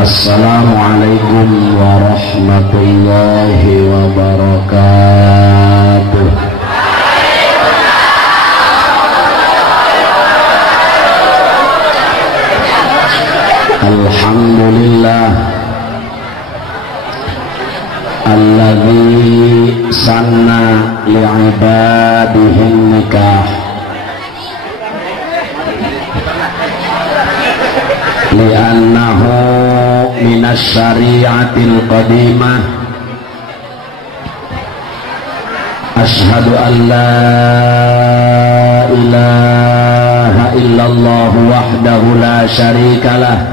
Assalamualaikum warahmatullahi wabarakatuh. Alhamdulillah alladzi sanna li'ibadihi nikah li'annahu minas syari'atil qadimah. Ashhadu an la ilaha illallah wahdahu la syarikalah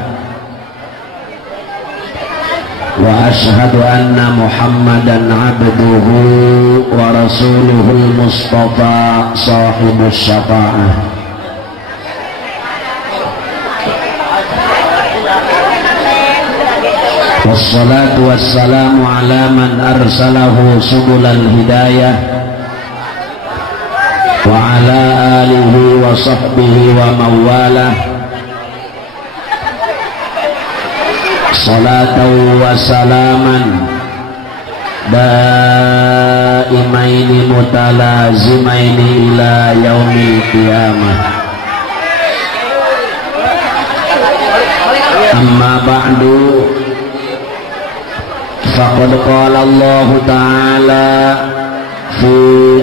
wa ashhadu anna muhammadan abduhu wa rasuluhul mustafa sahibus syafa'ah. Wassalatu wassalamu ala man arsalahu subulal hidayah wa ala alihi wa sahbihi wa mawalah. Salatu wassalaman daimaini mutalazimaini ila yaumil qiyamah. Amma ba'du, faqad qala Allah ta'ala fi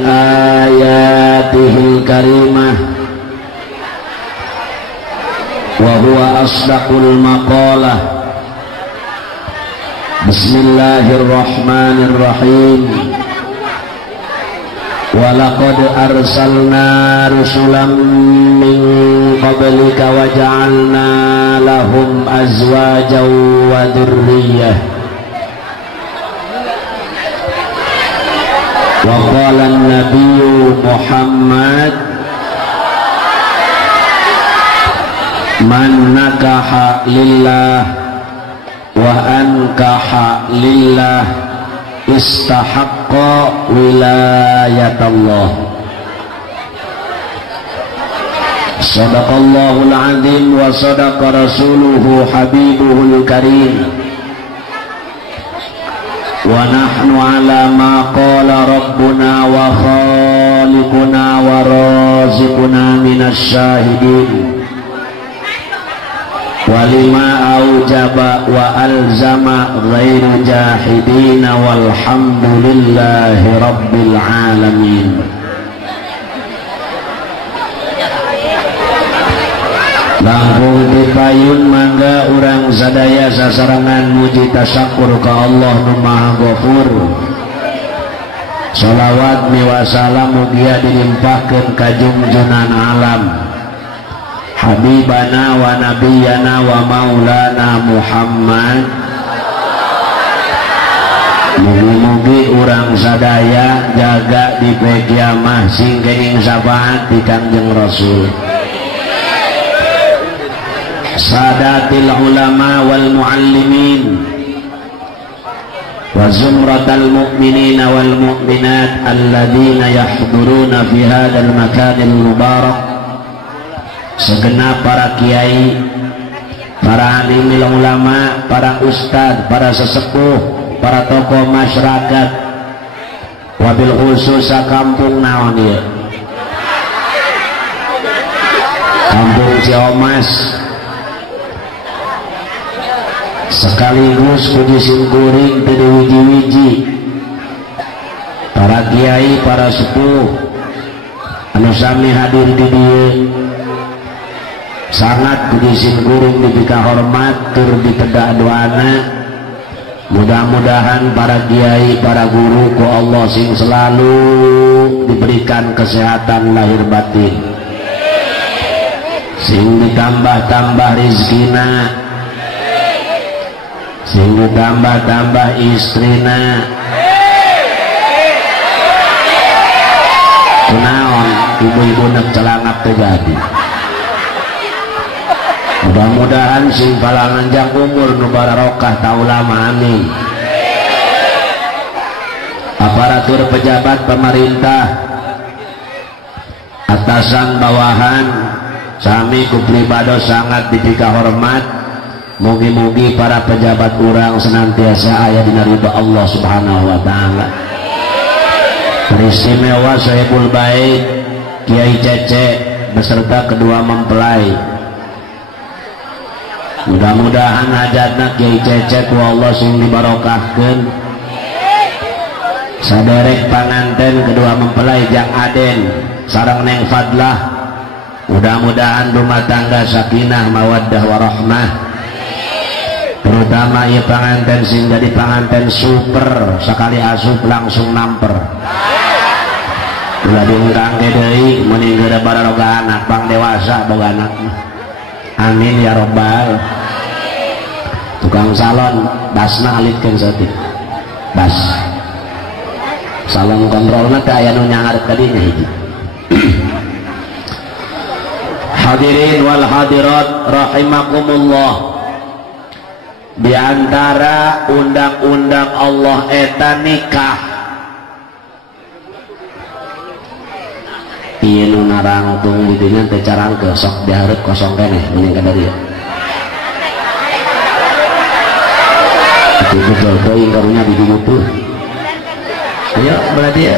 ayatihil karimah wa huwa asdaqul maqalah. Bismillahirrahmanirrahim. Wa laqad arsalna rusulan min qablika wa ja'alna lahum azwajan wa dhurriyyah. Wa qala an-nabiyyu Muhammad man nakaha lillah wa ankaha lillah istahaqqa wilayatallah. Sadaqallahul azim wa sadaqa rasuluhu habibuhul karim. Wa nahnu ala ma qala rabbuna wa khaliquna wa raziquna minas syahidin walima aujaba wa alzama ghairu jahidina walhamdulillahi rabbil alamin. Langkung dipayun mangga urang sadaya sasarangan muji tasyakur ka Allah nu Maha Ghafur. Shalawat miwasalam mugia dilimpahkeun ka junjunan alam Habibana wa nabiyana wa maulana Muhammad. Mugi-mugi urang sadaya jaga di poe kiamah sing kenging syafaat di Kangjeng Rasul. Sadatil ulama wal muallimin wa zumratal mu'minina wal mu'minat alladzina yahduruna fi hadzal makanil mubarak. Segenap para kiai, para alim ulama, para ustad, para sesepuh, para tokoh masyarakat, wabil khusus kampung naon ieu? Kampung Ciomas. Sekaligus puji simkuring teu wiji-wiji para kiai, para sepuh anu sami hadir di dieu. Sangat puji simkuring dibika hormat tur ditedak doana. Mudah-mudahan para kiai, para guru ku Allah sing selalu diberikan kesehatan lahir batin, sing ditambah-tambah rizkina, sing ditambah-tambah istrina. Kunaon ibu-ibu nek celangap terjadi. Mudah-mudahan sing palanganjang umur nu barokah taulama amin. Aparatur pejabat pemerintah, atasan bawahan, sami ku pribadi sangat dipika hormat. Mugi-mugi para pejabat urang senantiasa aya dina ridho Allah Subhanahu wa taala. Teristimewa Sohibul Bait Kiai Cece beserta kedua mempelai. Mudah-mudahan hajatna Kiai Cece ku Allah sing dibarokahkeun. Saderek panganten kedua mempelai Jang Aden sareng Neng Fadlah, mudah-mudahan rumah tangga sakinah mawaddah warahmah. Terutama ieu panganten sing jadi panganten super, sekali asup langsung namper. Ulah diundang ke deui meuning geura bararoga anak pang dewasa boga anak. Amin ya robbal. Tukang salon basna alitkeun saeutik. Bas. Salon kontrolna teh aya nu nyangarep ka dinya hiji. Hadirin wal hadirat rahimakumullah. Di antara undang-undang Allah eta nikah. Ieu nu narang tung di dinya teh carangkeun sok dihareup kosong keneh mending ka dari. Itu betul teuing karunya di dieu tuh. Ayo berarti ya.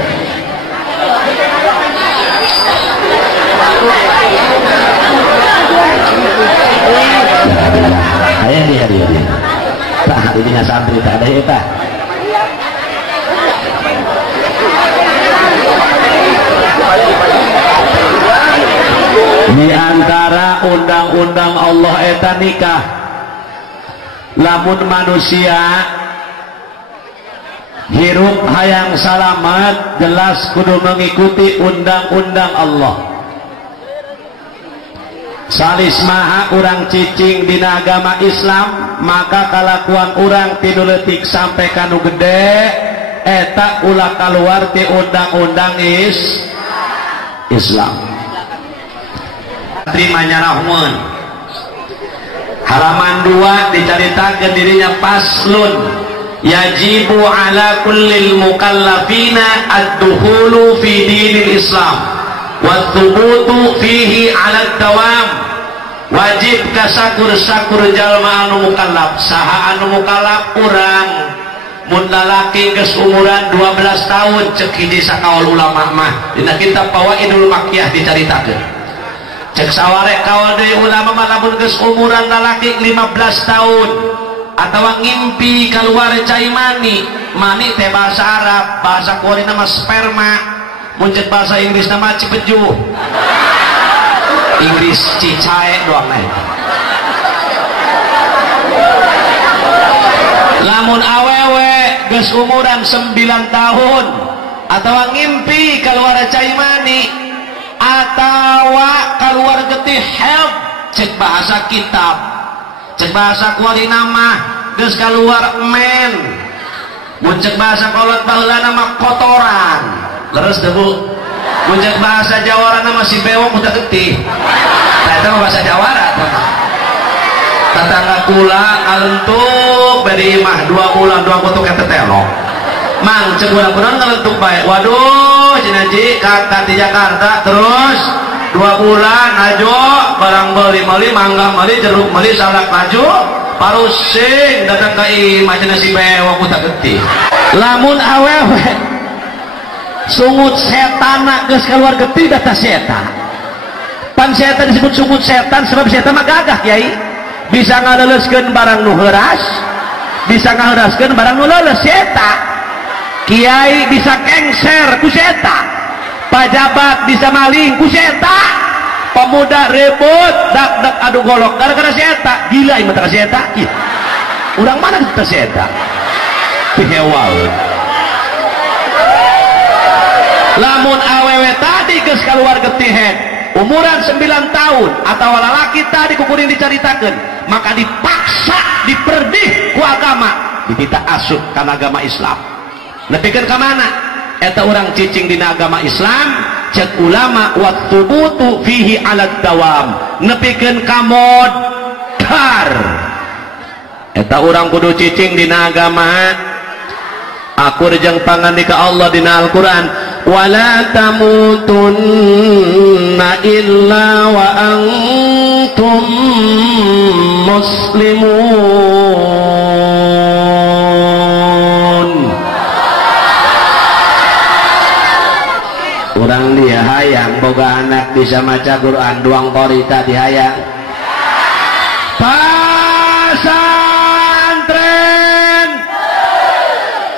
Ayo di hari ini. Tak hari ini santri tak ada eta. Di antara undang-undang Allah eta nikah. Lamun manusia hirup hayang salamet jelas kudu mengikuti undang-undang Allah. Salis maha urang cicing dina agama Islam, maka kalakuan urang tinu leutik sampai kanu gede eta ulah kaluar ti undang-undang Islam. Terima nyarahmun. Halaman 2 dicaritakeun dirinya paslun. Yajibu ala kullil mukallafina ad-dukhulu fi dinil Islam wa thubutu fihi ala dawam. Wajib ka sakur-sakur jalma anu mukallaf. Saha anu mukallaf? Urang mun lalaki geus umuran 12 tahun cek hiji sakaul ulama mah dina kitab Fawaidul Makkiyah dicaritakeun. Cek sawarek kaul deui ulama mah lamun geus umuran lalaki 15 tahun atau ngimpi keluar cai mani teh bahasa Arab, bahasa Korea nama sperma, muncul bahasa Inggris nama cipeju, Inggris cicae doang nih. Lamun awewe geus umuran 9 tahun atau ngimpi keluar cai mani atau keluar getih help, cek bahasa kitab, cek bahasa kuari nama geus keluar men, muncul bahasa kolot baheula nama kotoran, leres debu, muncul bahasa Jawara nama si bewok udah getih, ternyata bahasa Jawara, tetangga kula ngalentuk beri imah 2 bulan 2 kutuk eta telok, mang cek bulan-bulan ngalentuk bae, waduh cinaji kakak di Jakarta terus 2 bulan ajo barang beli mangga meli jeruk meli salak maju parusing datang ke imah cenah si bewok utak getih. Lamun awewe sungut setan geus keluar getih data setan. Pan setan disebut sungut setan sebab setan mah gagah kiai. Bisa ngaleuleskeun barang nu heuras, bisa ngaheuraskeun barang nu leuleus setan. Kiai bisa kengser ku setan. Pajabat bisa maling ku setan. Pemuda rebut dak adu golok gara-gara setan. Gila ieu teh setan. Ih. Urang mana kita setan? Pihewal. Lamun awewe tadi geus kaluar getihen, umuran 9 tahun atau lalaki tadi kukuring dicaritakeun, maka dipaksa diperdih ku agama, dipita asup kana agama Islam. Nepikeun ka mana? Eta urang cicing dina agama Islam, cek ulama waktu butuh fihi alat dawam, nepikeun ka modar. Eta urang kudu cicing dina agama. Aku rejeng pangandika Allah dina Al-Quran, wala tamutunna illa wa antum muslimun. Urang dia hayang boga anak bisa maca Quran duang korita dihayang pasantren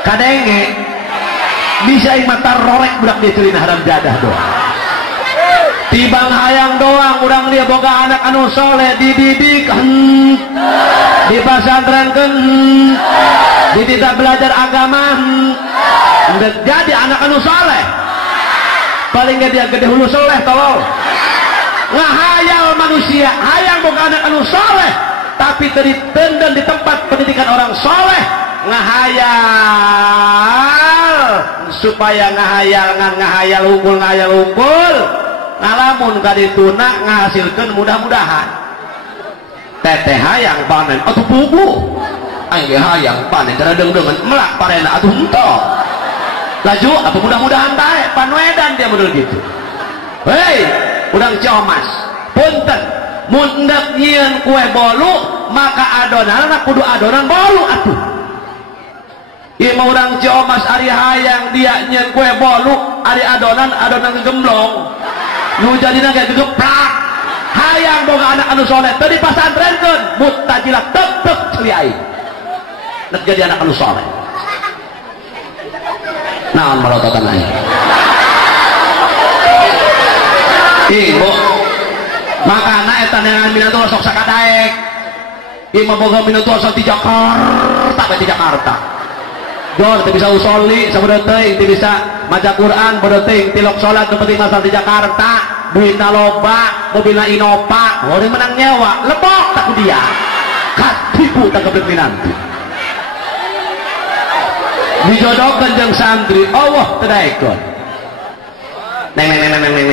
kadenge bisa mata rorek budak dia celina haram jadah doang tibang hayang doang urang dia boga anak anu soleh dididik di pasantren dididik belajar agama jadi anak anu soleh paling gak dia gede hulu soleh tolong ngahayal manusia hayang boga anak anu soleh tapi ditendang di tempat pendidikan orang soleh ngahayal supaya ngahayal unggul ngalamun kadituna ngahasilkan mudah-mudahan teteh hayang panen atuh pugu aing hayang panen teradeng-dengan melak parena atuh entok laju atuh mudah-mudahan tae panwedan dia model gitu. Hei urang Ciomas punten mun hendak nyieun kue bolu maka adonanna kudu adonan bolu atuh. Ieu mah urang Ciomas ari hayang dia nyieun kue bolu ari adonan gegemblong nu jadina ge gegeplak hayang boga anak anu soleh teu dipasantrenkeun mutajilak tetep celi aing nek jadi anak anu soleh naon melototan aing ibu makana eta neangan minatua sok sakadaek ieu mah boga minatua sok di Jakarta di Jakarta dor teu bisa usolli sabeureut teuing teu bisa maca Quran beureut teuing tilok salat teu penting masal di Jakarta duitna loba mobilna Innova hore menang nyewa lebok tak dia katipu tak kebelet minanti dijodohkan jeung santri Allah tedaekon neng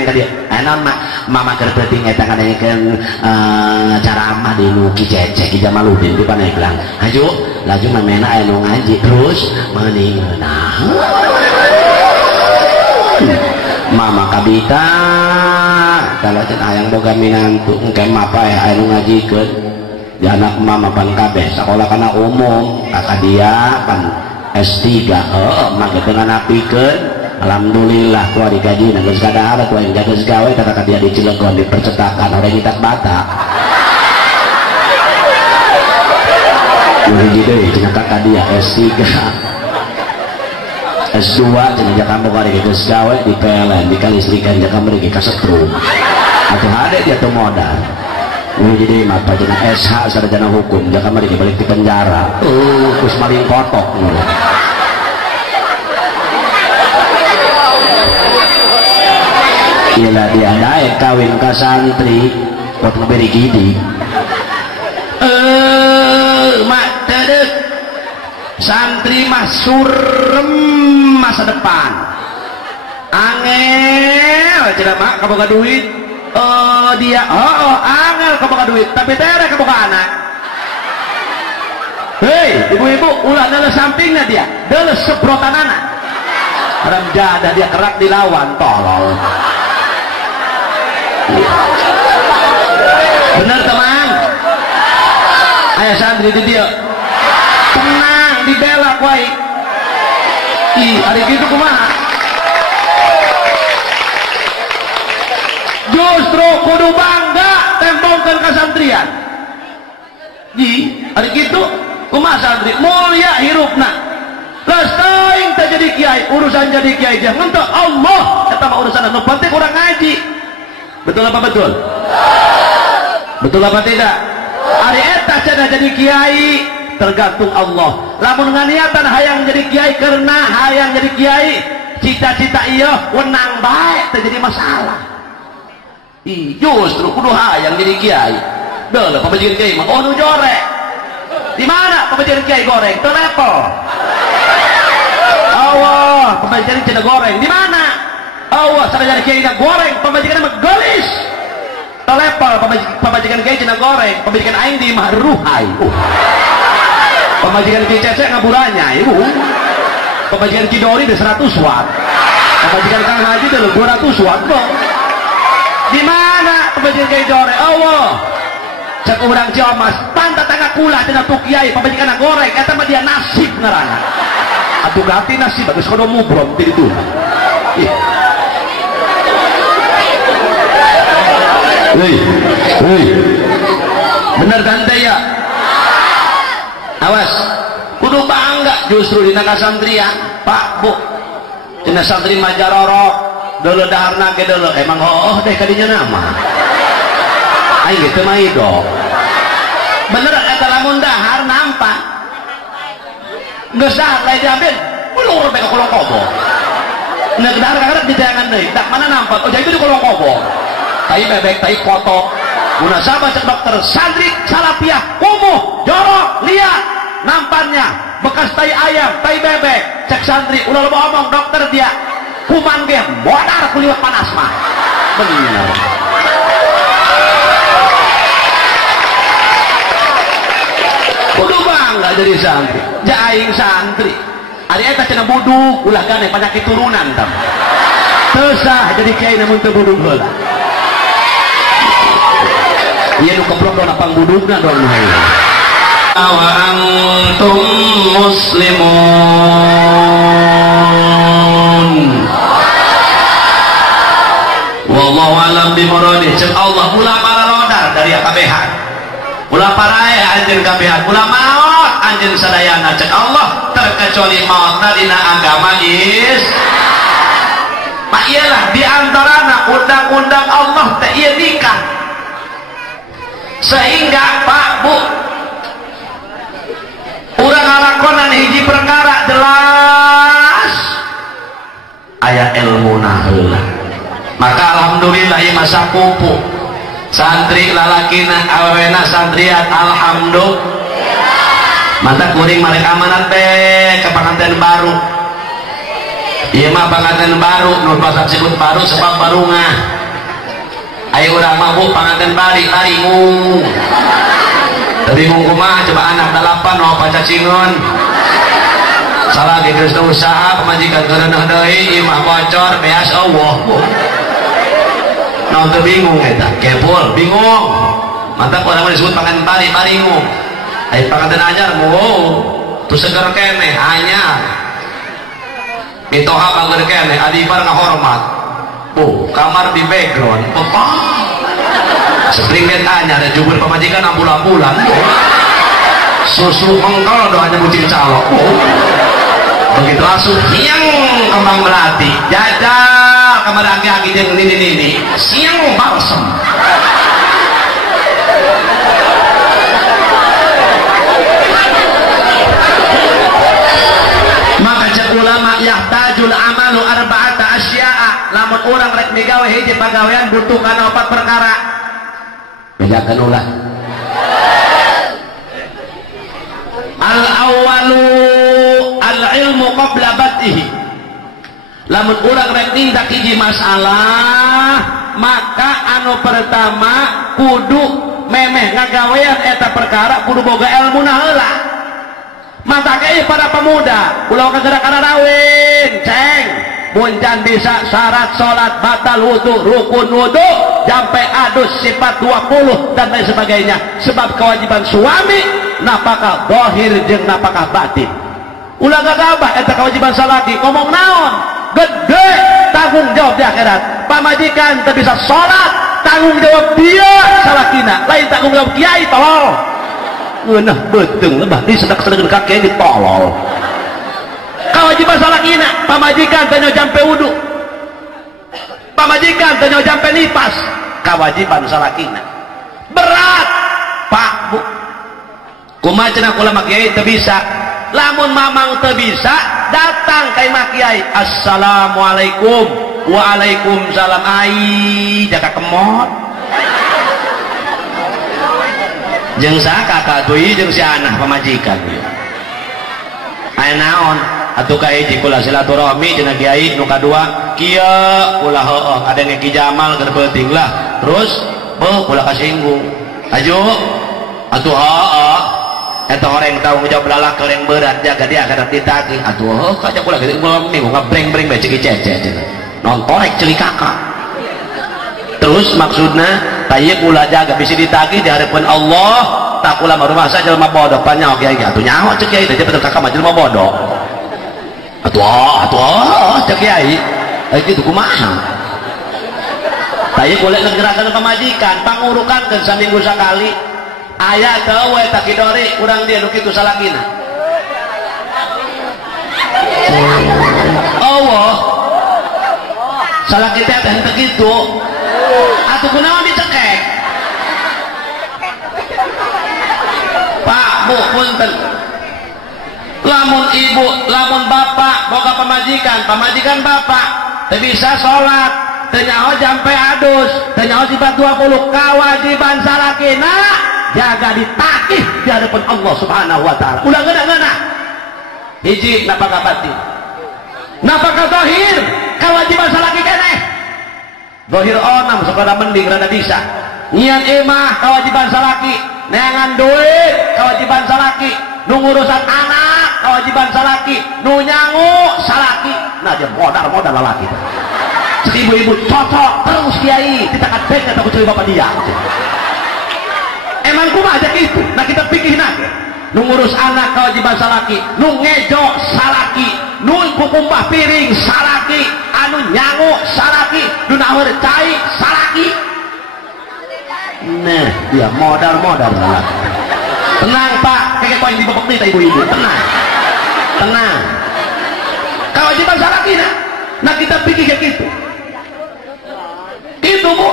ka dieu ayeuna mama keur penting eta ngadengkeun ceramah di nu Ki Cecek Ki Jamaludin di Paneglang laju mamena aya nu ngaji terus meuningeunah mama kabita kalau cenah hayang boga minantu engke mapa aya nu ngajikeun di anak mama pan kabeh sakola kana umum kakak dia pan S3 maka dengan napikeun alhamdulillah ku ari gaji geus kadahar ku aing geus gawe kata dia di Cilegon di percetakan orang ngitak bata hiji deui cenah kakak dia S3 S2 cenah jaka boga ari geus gawe di PLN di kalistrikan jaka meureun kasetrum atuh hade dia teu modal jadi mata jenah SH sarjana hukum jaka mari dibalik di penjara kus maling kotok gila dia daek kawin ka santri buat ngeberi gidi mak tedek santri mah surem masa depan angel cenah mak kaboga duit dia angel kebuka duit tapi tere kebuka anak hei ibu-ibu ulah dalam sampingnya dia dalam sebrotan anak haram jadah dia kerak dilawan tolol bener teman ayah santri di dia tenang dibela kuai hari gitu kumaha justru kudu bangga tempongkan kasantrian di hari gitu kumaha santri mulia hirupna geus teuing teh jadi kiai urusan jadi kiai jangan teu Allah eta mah urusan anu penting urang ngaji betul apa betul betul apa tidak ari eta cenah jadi kiai tergantung Allah lamun nganiatan hayang jadi kiai karena hayang jadi kiai cita-cita ieu wenang bae teu jadi masalah justru kudu hayang jadi kiai deuh pamajikan kiai mah nu jorek di mana pamajikan kiai goreng teu level Allah pamajikan cenah goreng di mana Allah sareng kiai na goreng pamajikan mah gelis teu level pamajikan kiai cenah goreng pamajikan aing di mah ruhai pamajikan Ki Cecek ngaburanya pamajikan Ki Dori di 100 watt pemajikan Kang Haji dulu 200 watt kok. Di mana pemajikan Kiai Jore? Allah. Cek urang Ciomas, pantat tangga kula cenah tu kiai pemajikan goreng eta mah dia nasib ngaranna. Atuh ganti nasib bagus kono mubrom ti ditu. Hei. Bener kan teh ya? Awas. Kudu bangga justru dina kasantrian, Pak, Bu. Dina santri majarorok, deuleu daharna ge deuleu emang deh kadinya nama. Aing gitu mah itu bener eta lamun dahar nampak geus dahar lain diambil ulur beka kolong kobo neuk dahar kadang diteangan deui tak mana nampak oh jadi itu di kolong kobo tai bebek tai foto guna sabah cek dokter santri salapiah kumuh jorok liat nampannya bekas tai ayam tai bebek cek santri ulah loba omong dokter dia kuman ge modar kuliwat panas mah bener. Kudu bangga jadi santri, jaing santri. Ari eta cenah buduk, ulah gane penyakit turunan tam. Teu sah jadi kiai namun teu buduk heula. Ieu nu keprok dona pangbudukna doang nu hayu. Wa antum muslimun. Wallahu alam bimuradi. Cek Allah ulama lodar dari akabehan. Ulah parai anjeun kabehan, ulah maot anjeun sadayana cek Allah terkecuali maot dina agama Mak iyalah diantarana undang-undang Allah teh ieu nikah. Sehingga Pak Bu urang ngalakonan hiji perkara jelas aya ilmuna heula. Maka alhamdulillah ieu masa kupu santri lalakina awena santriat alhamdulillah mata kuring malik amanat teh ke pengantin baru iya mah pengantin baru nu pasal sikut baru sebab barungah ayo urang mah Bu pengantin balik bingung bingung kumaha coba anak 8 no pacacingon salah geus usaha pemajikan kerenah deui ieu mah bocor beas Allah Bu. Nonton bingung kita, kepul bingung. Mantap orang disebut pangan bari bingung. Ayo panganten ajar mau, tu seger kene anyar. Mitoha bangger kene, adibar ngahormat. Kamar di background, sepringet anyar, jubur pemajikan ambulan-ambulan. Susu mengkol doanya mucing calok. Begitu langsung hiang kembang melati, jajal kamar aki-aki yang ini siang balsem. Maka cek ulama yahtajul amalu arba'ata asya'a lamun orang rek migawe hiji pagawean butuh kana 4 perkara bejakeun ulah al-awwalu al-ilmu qabla bad'ihi lamun urang rek nindak hiji masalah maka anu pertama kudu memeh ngagawean eta perkara kudu boga ilmuna heula mata kei para pemuda ulah kagera karawin ceng muncan bisa syarat salat batal wudu rukun wudu sampai adus sifat 20 dan lain sebagainya sebab kewajiban suami napakah zahir jeung napakah batin ulah gagabah eta kewajiban salaki ngomong naon gede tanggung jawab di akhirat pamajikan teu bisa salat tanggung jawab dia salakina lain tanggung jawab kiai tolol ngeunah beuteng lebah di sedak-sedakeun ka kiai ditolol kewajiban salakina pamajikan teu jampe wudu pamajikan teu jampe nipas kewajiban salakina berat Pak Bu kumaha cenah ulama kiai teu bisa lamun mamang teu bisa datang ka imah kiai assalamualaikum waalaikumsalam ai jaga kemot jeung saha kakak teuy jeung si anak pamajikan aya naon atuh ka hiji kula silaturahmi cenah kiai nu kadua kieu kula heueuh kadenge Ki Jamal keur beuting lah terus beuh kula kasinggung aju atuh heueuh eta orang tahu ngejawab lalak yang berat jaga dia kada ditagih atuh kaca kula gitu ngomong nih ngabreng-breng bae ceki cecet nontorek celi kakak terus maksudnya tayyib kula jaga bisa ditagih di hadapan Allah tak kula rumah saja jelema bodoh panyaho kiai atuh nyaho cek kiai teh betul kakak mah jelema bodoh atuh cek kiai gitu kumaha tayyib boleh ngerasakan pamajikan pangurukan ke saminggu sekali aya teu we takidori urang dia nu kitu salakina Allah salaki teh teh kitu atuh kunaon dicekek Pak Bu punten lamun ibu lamun bapak boga pamajikan bapak teu bisa salat teu nyaho jampe adus teu nyaho sifat 20 kewajiban salakina jaga ditakih di hadapan Allah Subhanahu wa taala. Ulah ngena-ngena. Hiji napaka batin. Napaka zahir kewajiban salaki keneh. Zahir onam sakada mending rada bisa. Nyian imah kewajiban salaki, neangan duit kewajiban salaki, nu ngurusan anak kewajiban salaki, nu nyangu salaki. Nah dia modal lalaki. Ibu-ibu cocok terus kiai, kita kadek atau kucuri bapak dia. Emang kumaha aja gitu, nah kita pikir nake nu ngurus anak kewajiban salaki nu ngejo salaki nu kukumbah piring salaki anu nyangu salaki nu nahur cai salaki nah dia modal salaki tenang Pak kayak koin di bebek nih ibu-ibu tenang kewajiban salaki nah kita pikir kayak gitu itu Bu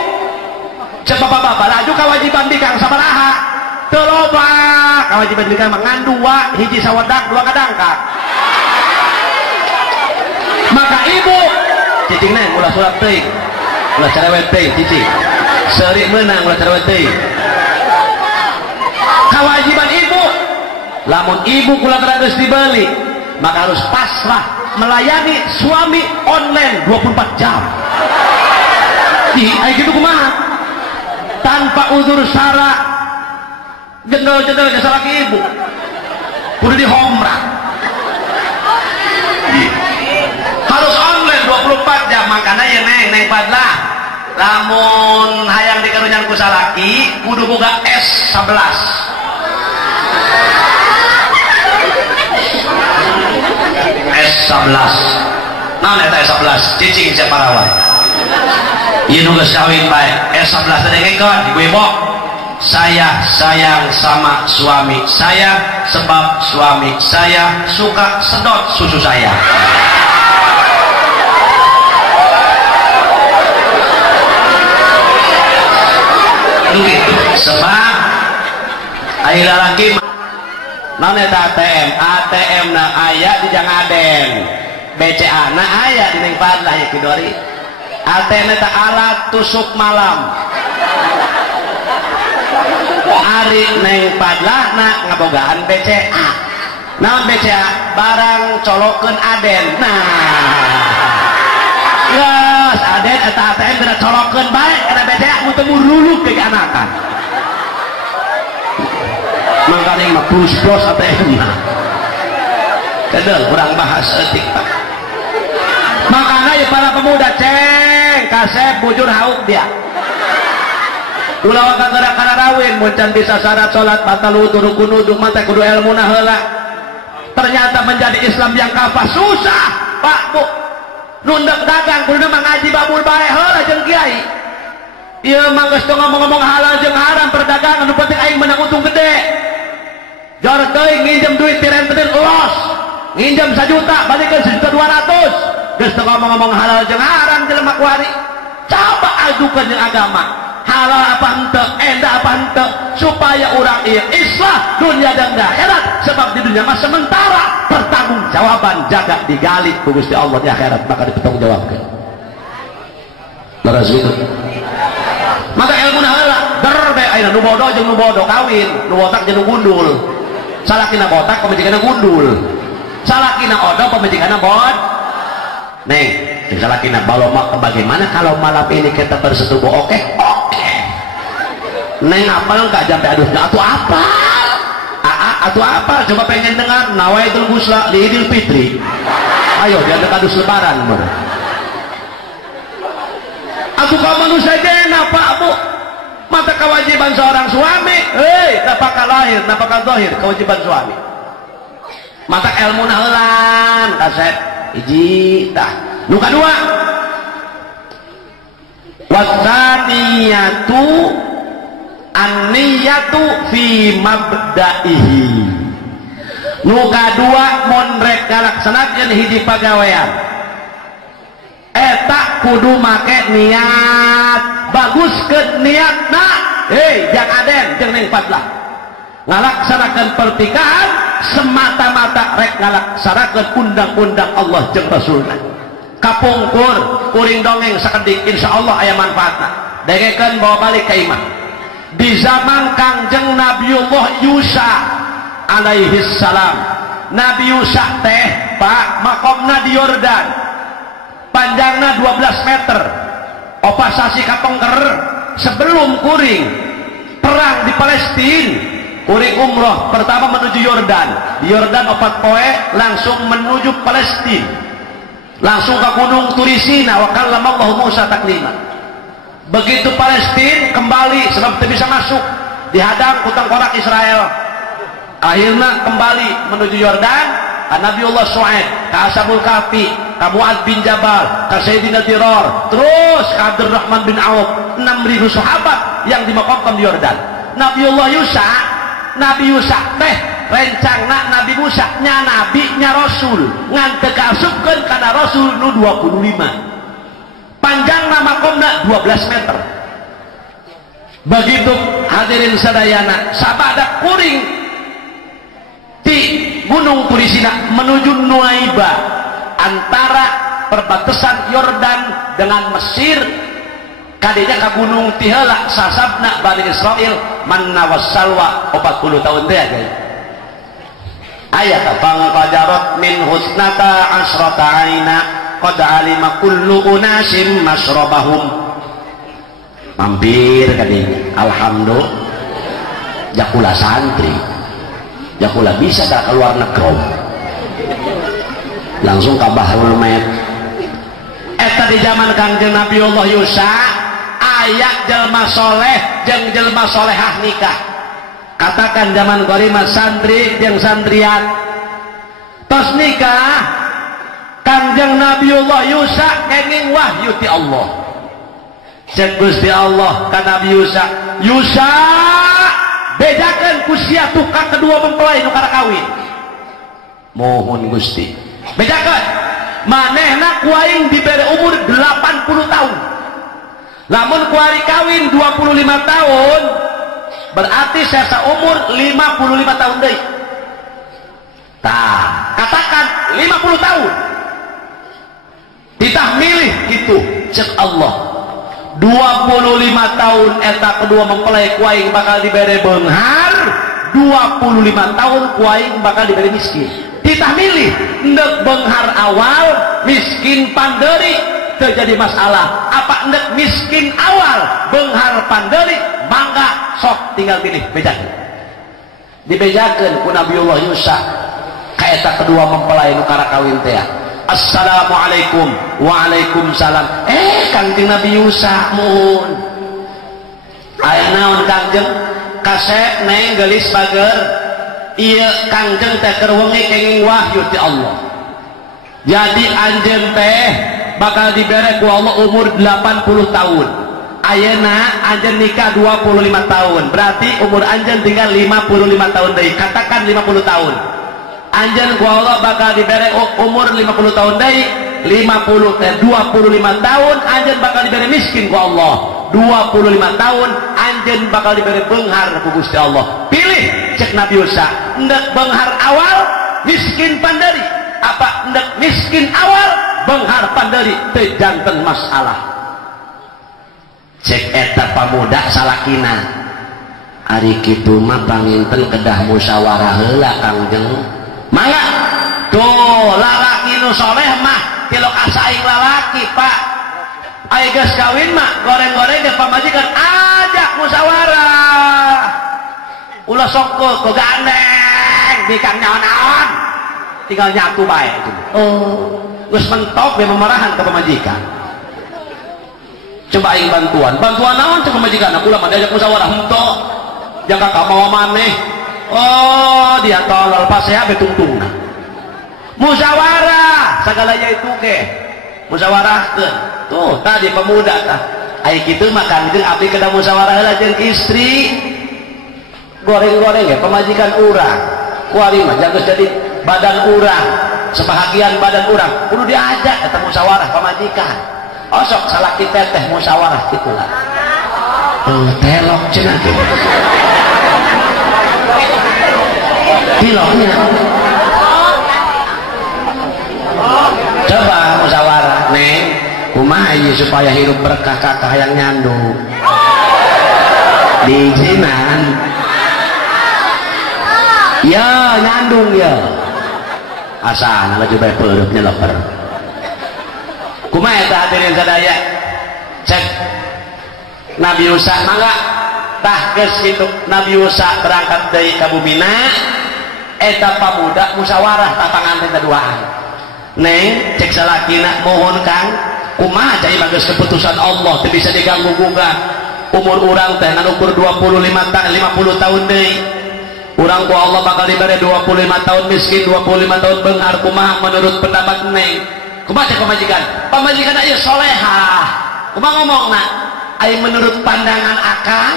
cek bapak-bapak laju kewajiban dikang sabaraha teu loba kewajiban dikang mangan 2 hiji sawadak 2 kadangkak maka ibu cicing neng ulah sulap teuing ulah cerewet teuing cicing seurik meunang ulah cerewet teuing kewajiban ibu lamun ibu kula geus dibeli maka harus pasrah melayani suami online 24 jam aya gitu kumaha tanpa uzur syara jendel-jendel jasa laki ibu kudu dihomrak harus online 24 jam makanya ya neng padlah lamun hayang dikarunyan ku salaki kudu boga S11 S11 naon eta S11 cicing siapa rawan ieu nu geus kawin bae S11 teh ngekon ibu-ibu saya sayang sama suami saya sebab suami saya suka sedot susu saya gitu sebab aya lalaki naon eta ATM na aya di Jang Aden BCA na aya di Neng Padlah ya kidori ATM eta alat tusuk malam ari Neng Padlah na ngabogaan BCA naon BCA barang colokeun Aden nah geus Aden eta ATM teu colokeun bae kana BCA mun teu muruluk ke anakan mangkane mah plus ATM na kedel kurang bahas etik Pak makanya ya para pemuda ceng kasep bujur hauk dia ulah wakang gerak kana rawin muncan bisa syarat salat batal wudu rukun wudu mah teh kudu ilmuna heula ternyata menjadi Islam yang kafah susah Pak Bu nundek dagang kudu mah ngaji babul bae heula jeung kiai ieu mah geus ngomong-ngomong halal jeung haram perdagangan nu penting aing menang untung gede jor teuing nginjem duit tiren-tiren los nginjem 1 juta balikeun 1.200.000 geus ngomong-ngomong halal jeung haram jelema kuari coba ajukeun jeung agama halal apa henteu endah apa henteu supaya urang ieu islah dunia dan akhirat sebab di dunia mah sementara pertanggungjawaban jaga digali ku Gusti Allah di akhirat maka dipertanggungjawabkeun leres gitu maka ilmu heula derbe ayeuna nu bodoh jeung nu bodoh kawin nu botak jeung nu gundul salakina botak pamajikanna gundul salakina odo pamajikanna bod neng salakina baloma bagaimana kalau malam ini kita bersetubuh oke neng apal enggak jampe adusnya atuh apa aa atau apa coba pengen dengar nawaitul ghusla li Idul Fitri. Ayo dia kadus lebaran ber. Aku kau manusia jena Pak Bu. Mata kewajiban seorang suami, napakah lahir, napakah zahir kewajiban suami. Mata ilmu nahelan kaset hiji tah. Nu kadua wasaniyatu an-niyatu fi mabda'ihi. Nu kadua mun rek ngalaksanakeun hiji pagawean eta kudu make niat bagus ke niatna. Jang Aden jeung Neng Fadlah ngalaksanakeun pertikahan semata-mata rek ngalaksanakeun undang-undang Allah jeung Rasulna. Kapungkur kuring dongeng sakedik insyaallah aya manfaatna. Dengekeun bawa balik ka imah. Di zaman Kangjeng Nabiullah Yusa alaihi salam. Nabi Yusa teh Pak makomna di Yordan. Panjangna 12 meter. Opasasi kapengker sebelum kuring perang di Palestina. Kuring umroh pertama menuju Yordan. Di Yordan 4 poe langsung menuju Palestina. Langsung ke gunung Turisina wa kallamallahu Musa taklima. Begitu Palestina kembali sebab tidak bisa masuk, dihadang ku tengkorak Israel. Akhirnya kembali menuju Yordan ka Nabiullah Shu'aib, ka Ashabul Kahfi, ka Mu'ad bin Jabal, ka Sayyidina Dirar, terus ka Abdurrahman bin Auf, 6.000 sahabat yang dimakamkan di Yordan. Nabiullah Nabi Yusa teh rencangna Nabi Musa nya nabi nya rasul ngan teu kaasupkeun kana rasul nu 25. Panjangna makomna 12 meter. Begitu hadirin sadayana sabada kuring di Gunung Turisina menuju Nuaiba antara perbatasan Yordan dengan Mesir. Kadinya ka gunung tiheula sasabna Bani Israil manna wassalwa 40 tahun teh guys. Ayat fangqajarat min husnata asrata aina qad alima kullu unasim masrabahum. Mampir kadinya alhamdulillah jakula santri jakula bisa tak keluar negeri langsung ka Bahrul Med. Eta di zaman Kangjeng Nabiullah Yusa ayat jelma soleh jeung jelma solehah nikah. Katakan zaman korima santri jeung santriat tos nikah. Kangjeng Nabiullah Yusa kenging wahyu ti Allah. Cek Gusti Allah ka Nabi Yusa, Yusa bedakeun ku sia tukang kedua mempelai nu kada kawin. Mohon Gusti bedakeun manehna ku aing dibere umur 80 tahun. Lamun kuari kawin 25 tahun berarti saya umur 55 tahun deui. Tah, katakan 50 tahun. Ditah milih gitu cek Allah. 25 tahun eta kedua mempelai ku aing bakal dibere beunghar, 25 tahun ku aing bakal dibere miskin. Ditah milih endek beunghar awal, miskin panderi terjadi masalah. Apa endek miskin awal beunghar panderi mangga sok tinggal pilih bejakeun. Dibejakeun ku Nabiullah Yusa ka eta kedua mempelai nu kara kawin teh. Assalamualaikum. Waalaikumsalam. Kangjeng Nabi Yusa mun aya naon Kangjeng? Kasep neng geulis bager. Ieu Kangjeng teh keur wengi kenging wahyu ti Allah. Jadi anjeun teh bakal dibere ku Allah umur 80 tahun. Ayeuna anjeun nikah 25 tahun. Berarti umur anjeun tinggal 55 tahun deui. Katakan 50 tahun. Anjeun ku Allah bakal dibere umur 50 tahun deui. 25 tahun anjeun bakal dibere miskin ku Allah. 25 tahun anjeun bakal dibere beunghar ku Gusti Allah. Pilih cek Nabi Yusa. Endek beunghar awal miskin panderi. Apa endek miskin awal beunghar panderi teu janten masalah. Cek eta pamuda salakina ari kitu mah panginten kedah musyawarah heula Kangjeng. Mangga tuh lalaki nu soleh mah ti lokasi aing lalaki Pak aya geus kawin mah goreng-goreng jeung pamajikan ajak musyawarah ulah sokol kok gandeng bikang naon-naon tinggal nyatu baik itu. Oh geus mentok be pemarahan ke pemajikan. Coba aing bantuan naon cek pemajikan aku mah diajak musyawarah henteu jang kakak mau maneh. Oh dia tolol pas saya betungtungna musyawarah sagalanya itu ke musyawarahkeun tuh tadi pemuda tah ai kitu makan jeung abdi kada musyawarah heula jeung istri goreng-goreng ya pemajikan urang kuari mah jageus jadi badan urang sebahagian badan urang kudu diajak eta musyawarah pemajikan osok salaki teteh musyawarah kitu lah telok cenah pilotnya coba musyawarah neng kumaha ieu supaya hirup berkah kakak yang nyandu diizinan ya nyandung ya asana lagi bae peureuhnya leper kumaha eta hadirin sadaya cek Nabi Musa mangga tah geus kitu Nabi Musa berangkat deui ka bumina eta pamuda musyawarah tah panganten duaan neng cek salakina mohon Kang kumaha cai bagus keputusan Allah teu bisa diganggu gugat umur urang teh anu ukur 50 tahun deui urang ku Allah bakal dibere 25 tahun miskin 25 tahun beunghar kumaha menurut pendapat neng kumaha cek pamajikan ieu solehah kumaha ngomongna ai menurut pandangan akang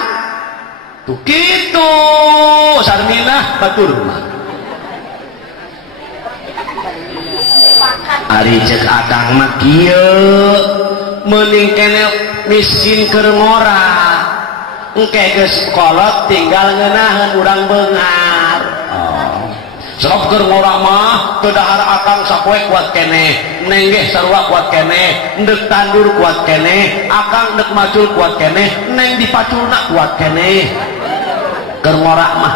tuh kitu sarminah batur mah ari cek akang mah kieu meuning kene miskin keur ngora engke geus kolot tinggal ngeunaheun urang beunghar sok keur ngora mah teu dahar akang sapoe kuat keneh neng ge sarua kuat keneh endek tandur kuat keneh akang endek macul kuat keneh neng dipaculna kuat keneh keur ngora mah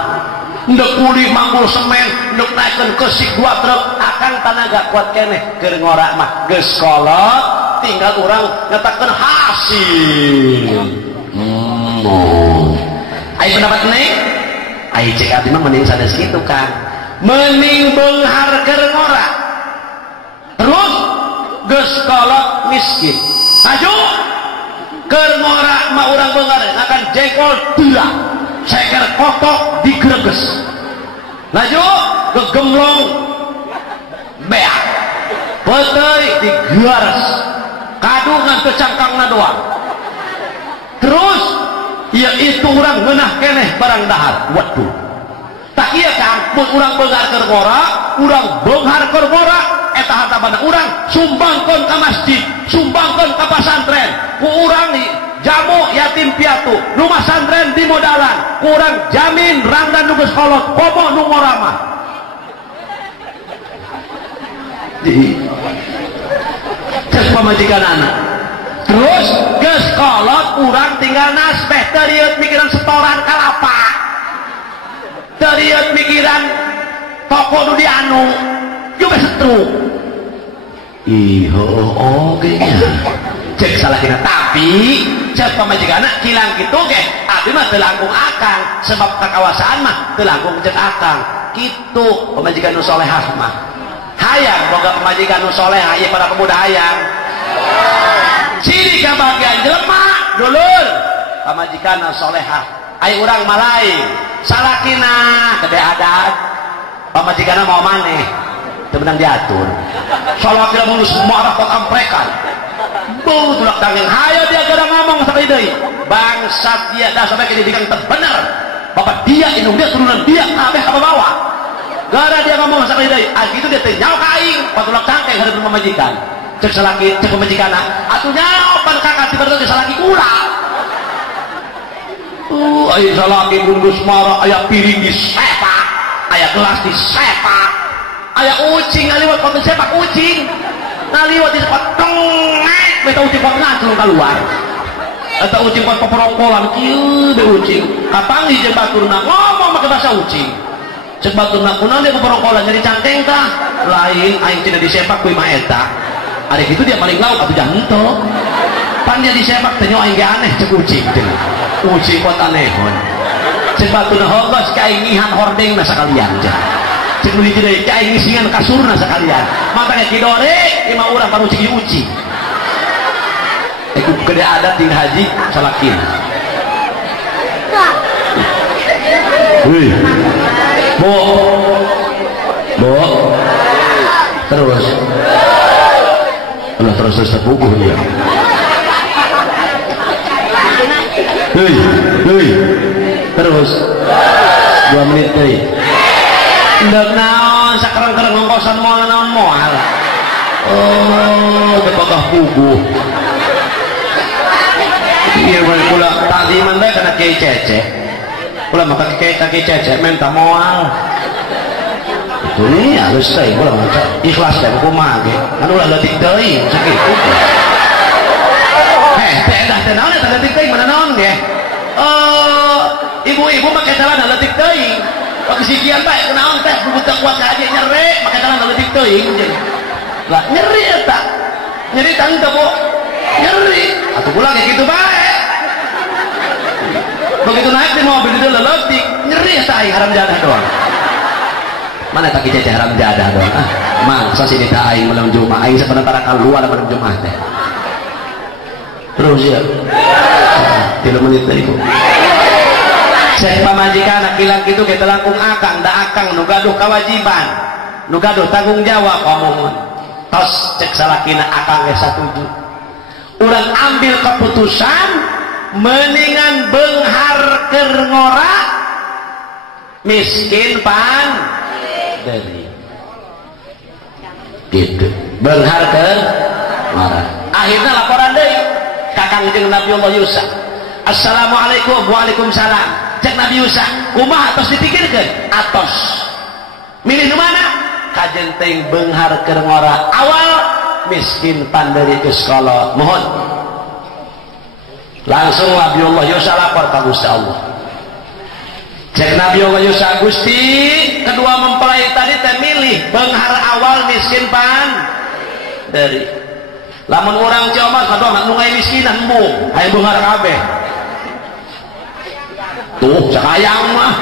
ndek kuli manggul semen ndek naikeun ke si 2 truk akang tanaga kuat keneh keur ngora mah geus kolot tinggal urang nyatakeun hasil ai pendapat neng ai cek abdi mah mending sanes kitu Kang mending beunghar keur ngora terus geus kolot miskin maju keur ngora mah urang beunghar akan jengkol tirak ceker kotok digreges laju gegemlong beak peteuy digares kadungan ke cangkangna doang terus ya itu urang ngeunah keneh barang dahar waduh tak iya Kang mun urang beunghar keur ngora urang beunghar keur ngora eta harta banda urang sumbangkeun ka masjid sumbangkeun ka pasantren ku urang jamu yatim piatu rumah santren di modalan kurang jamin rangdan nu geus kolot pomo nu ngora mah terus pamajikan anak terus geus kolot urang tinggal nasbeh teu rieut mikiran setoran kalapa teu rieut mikiran toko nu dianu juga setruk oke cek salah kita tapi cek pamajikan anak kilang gitu ke abdi mah teu langkung akang sebab kakawasaan mah teu langkung cek akang gitu pamajikan nu solehah mah hayang boga pamajikan nu solehah ieu para pemuda hayang ciri kabagian jelema dulur pamajikan nu solehah ai urang malai salakina gede adat pamajikanna mau maneh teu menang diatur salakina mulus marah kok amprekan bau tulak dangeng hayo dia gara ngomong sampai deui bangsat dia dah sampai kejadian terbener bapak dia indung dia turunan dia kabeh ka bawah gara dia ngomong sampai deui itu dia teh nyawa ka aing patulak dangeng hareup pamajikan cek salaki cek pamajikanna atuh nyawa pan kakak tiba-tiba salaki ulah aya salaki bungkus marah aya piring disepak aya gelas disepak aya ucing ngaliwat konten sepak ucing ngaliwat disepak tengek beta ucing kok ngacung keluar eta ucing kok peperongkolan kieu be ucing kapanggih jeung baturna ngomong make bahasa ucing cek baturna kunaon dia peperongkolan jadi cangkeng tah lain aing tidak disepak ku imah eta ari kitu dia paling lauk atuh janto pan dia disepak teh nyawa aing ge aneh cek ucing cenah ucing kok anehon cek batuna hogos kaingihan hordeng na sekalian cek beli tidak kaingisingan kasurna sekalian makanya kidore lima orang baru cek diuji ikut gede adat di haji salakin wih bo terus Allah terus terpukuh ya terus 2 menit deh ndak naon sakereng-kereng ngongkosan moal naon moal oh tepatah puguh iya pula tadi mana kena kei cece pula maka kei cece minta moal itu nih harus saya pula macam ikhlas dan kumaha ge kan ulah leutik deui sakitu teh dah teh naon eta leutik teuing mana naon ge ibu-ibu pakai celana leutik teuing pakai sikian bae kunaon teh bubutak kuat aja nyeri pakai celana leutik teuing lah nyeri eta nyeri tangga bu nyeri atuh pula kayak gitu bae begitu naik di mobil itu leutik nyeri eta aing haram jadah doang mana tak cece haram jadah doang mangsa sini tak aing malam Jumat aing sebentar keluar malam Jumat teh terus ya 3 menit tadi bu cek pamajikan kilang gitu kita langkung akang da akang nu gaduh kewajiban nu gaduh tanggung jawab omong tos cek salakina akang ge satuju urang ambil keputusan mendingan beunghar keur ngora miskin pan dari gitu beunghar keur ngora akhirnya laporan deui kakang jeung Nabi Allah Yusuf assalamualaikum waalaikumsalam cek Nabi Yusuf kumaha atos dipikirkeun atos milih nu mana kajen teuing beunghar keur ngora awal miskin panderi geus kolot mohon langsung Nabi Allah Yusuf lapor ka Gusti Allah cek Nabi Allah Yusuf Gusti kedua mempelai tadi teh milih beunghar awal miskin panderi lamun orang Jawa kadang nu ngai miskinan mu aya beunghar kabeh tuh sakayang mah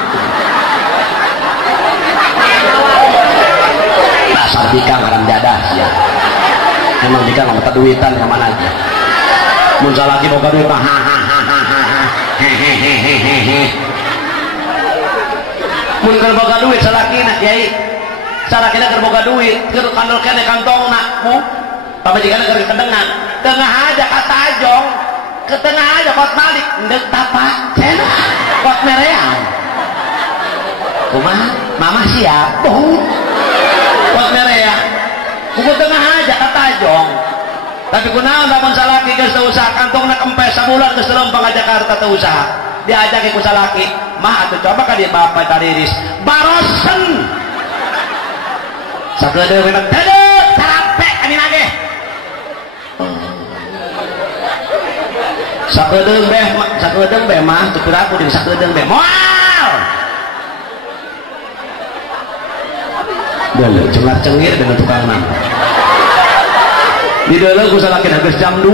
dasar bikang haram jadah ya emang bikang ngomong duitan kemana aja mun salaki boga duit mah mun keur boga duit salaki na kiai salaki na keur boga duit keur kandol kene kantongna mu pamajikan keur kedengan tengah aja kata ajong ke tengah aja kot malik ndek tapa cenah kot merean kumaha mama siap kot merean kuku tengah aja kata ajong tapi kunaon lamun salaki geus teu usaha kantongna kempes sabulan geus lempeng ka Jakarta teu usaha diajak ku salaki mah atuh coba ka di bapak tariris barosen sakedeung we dedek capek ani nage sakedeung beh mah tukur aku jeung sakedeung beh moal deuleu cengar-cengir dengan tukang nama di deuleu ku salakina geus jam 2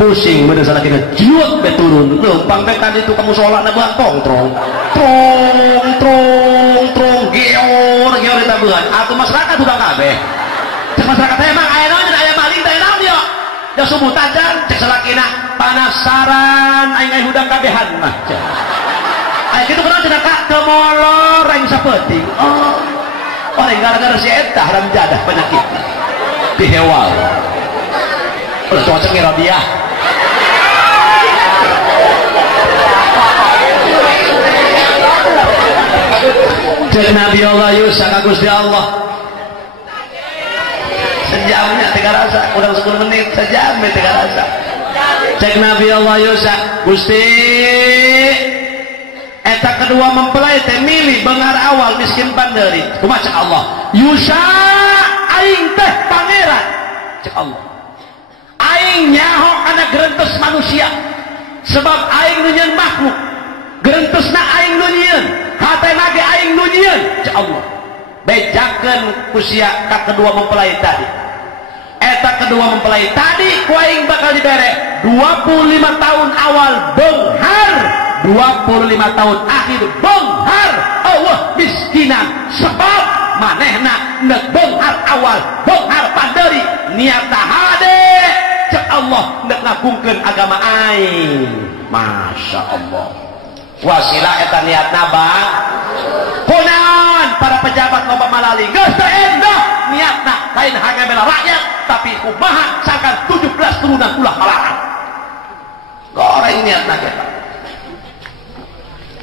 pusing bener salakina jiut be turun leumpang be tadi tu kamu sholatna beunghar tong geor eta beunghar atuh masyarakat udah kabeh cek masyarakat emang aya naon aya maling teh naon yo da subuh tajan cek salakina panasaran aing hudang kabehan mah cek aya kitu kunaon cenah ka teu molor aing saeuting orang gara-gara si eta haram jadah penyakit dihewal ulah tuh cengir dia cek Nabi Allah Yusuf ka Gusti Allah sejamnya tega rasa kurang 10 menit sejam tega rasa cek Nabi Allah Yusuf Gusti eta kedua mempelai teh milih beunghar awal miskin panderi kumaha cek Allah Yusuf aing teh pangeran cek Allah aing nyaho kana gerentos manusia sebab aing nu nyieun makhluk gerentosna aing nu nyieun hatena ge aing nu nyieun cek Allah bejakeun ku sia ka kedua mempelai tadi eta kedua mempelai tadi ku aing bakal dibere 25 tahun awal beunghar 25 tahun akhir benghar Allah miskinan sebab manehna nek benghar awal benghar panderi niatna hade cek Allah nek ngagungkeun agama aing. Masya Allah wasilah eta niatna bang kunaon para pejabat loba malali geus teu endah niatna lain hanya bela rakyat tapi kumaha sangkan 17 turunan ulah malahan goreng niatna kita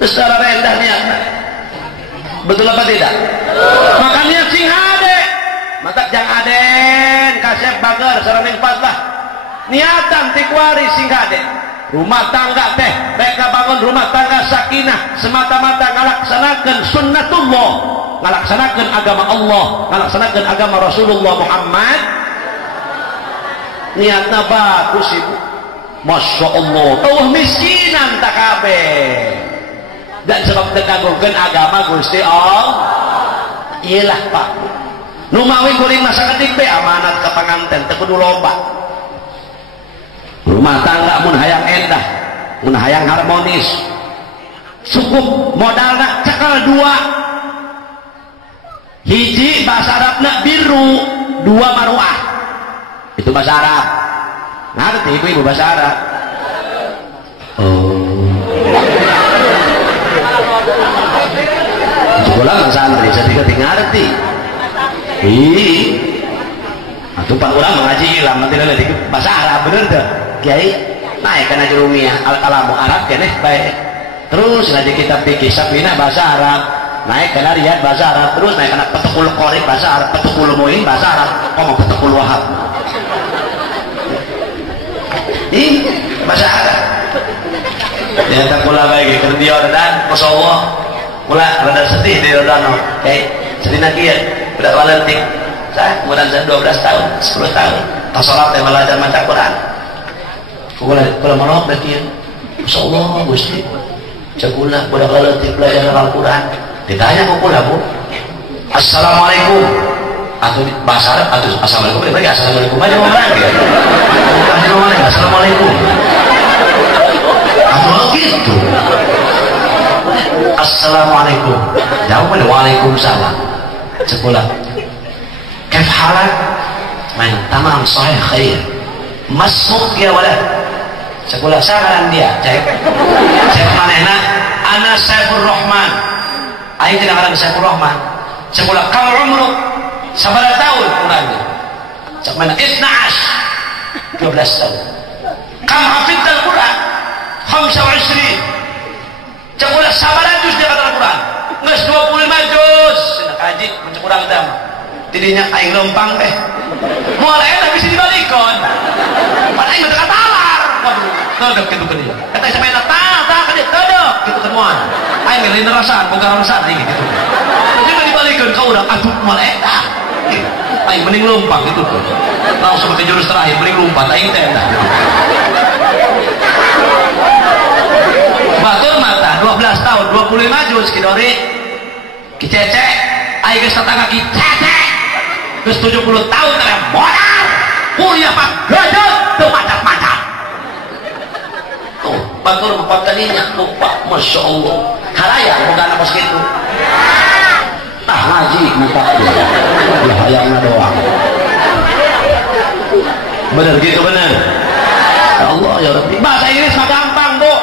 secara rendah niatna betul apa tidak? Maka niat sing hade mata jang aden kasep bager sareng patlah niatan ti kuari sing hade rumah tangga teh mereka bangun rumah tangga sakinah semata-mata ngalaksanakeun sunnatullah ngalaksanakeun agama Allah ngalaksanakeun agama Rasulullah Muhammad niatna bagus ibu Masya Allah tauh miskinan tak kabeh dan sebab teganggukeun agama Gusti Allah iyalah Pak nu mawi kuring masa ketik teh amanat ka panganten teu kudu loba rumah tangga mun hayang endah mun hayang harmonis cukup modalna cekel 2 hiji bahasa Arabna biru 2 maruah itu bahasa Arab ngerti ibu bahasa Arab pulang santri sedikit ngerti atuh pak urang mengaji ilang nanti nanti bahasa Arab bener deh kiai naik kana jurumiyah al-kalamu Arab keneh baik terus ngaji kitab fikih sapina bahasa Arab naik kana riyad bahasa Arab terus naik kana petukul qori bahasa Arab petukul muin bahasa Arab ngomong petukul wahab bahasa Arab ya tak pula baik kerja dan masyaallah pula rada sedih di rodano kayak sedih lagi ya udah walentik saya kemudian saya 12 tahun 10 tahun tasalat yang belajar baca Quran kalau mau berarti masyaallah Gusti cekula udah walentik belajar Al-Quran ditanya mau pula bu assalamualaikum atau bahasa Arab atau assalamualaikum bagi assalamualaikum aja orang ya assalamualaikum apa gitu assalamualaikum jawab pada waalaikumsalam sekolah kif halak main tamam sahih khair masuk ya walad sekolah saran dia cek manehna ana Saifur Rahman aing tidak ngaran Saifur Rahman sekolah kam umru sabaraha tahun kurangnya cek mana 12 tahun kam hafidz Al-Quran 25 cekulah 900 dia kata Al-Quran nges 25 juz sudah kaji mencekurang dam tidinya aing lempang teh mulai enak bisa dibalikon pada aing betul katalar waduh tedek gitu ke dia kata sampai enak tak ke dia tedek gitu ke muan aing ngerin rasaan bukan rasaan ini gitu jadi dibalikon kau udah aduh mulai enak aing mending lempang gitu tuh langsung ke jurus terakhir mending lompat aing teh batur mata 12 tahun 25 juz kidori kicece aing geus tetangga kicece geus 70 tahun teh modal kuliah pak gadot teu macet-macet tuh batur empat kalinya lupa Masya Allah haraya boga anak kitu tah ngaji muka ya hayangna doang bener gitu bener ya Allah ya Rabbi bahasa Inggris mah gampang bu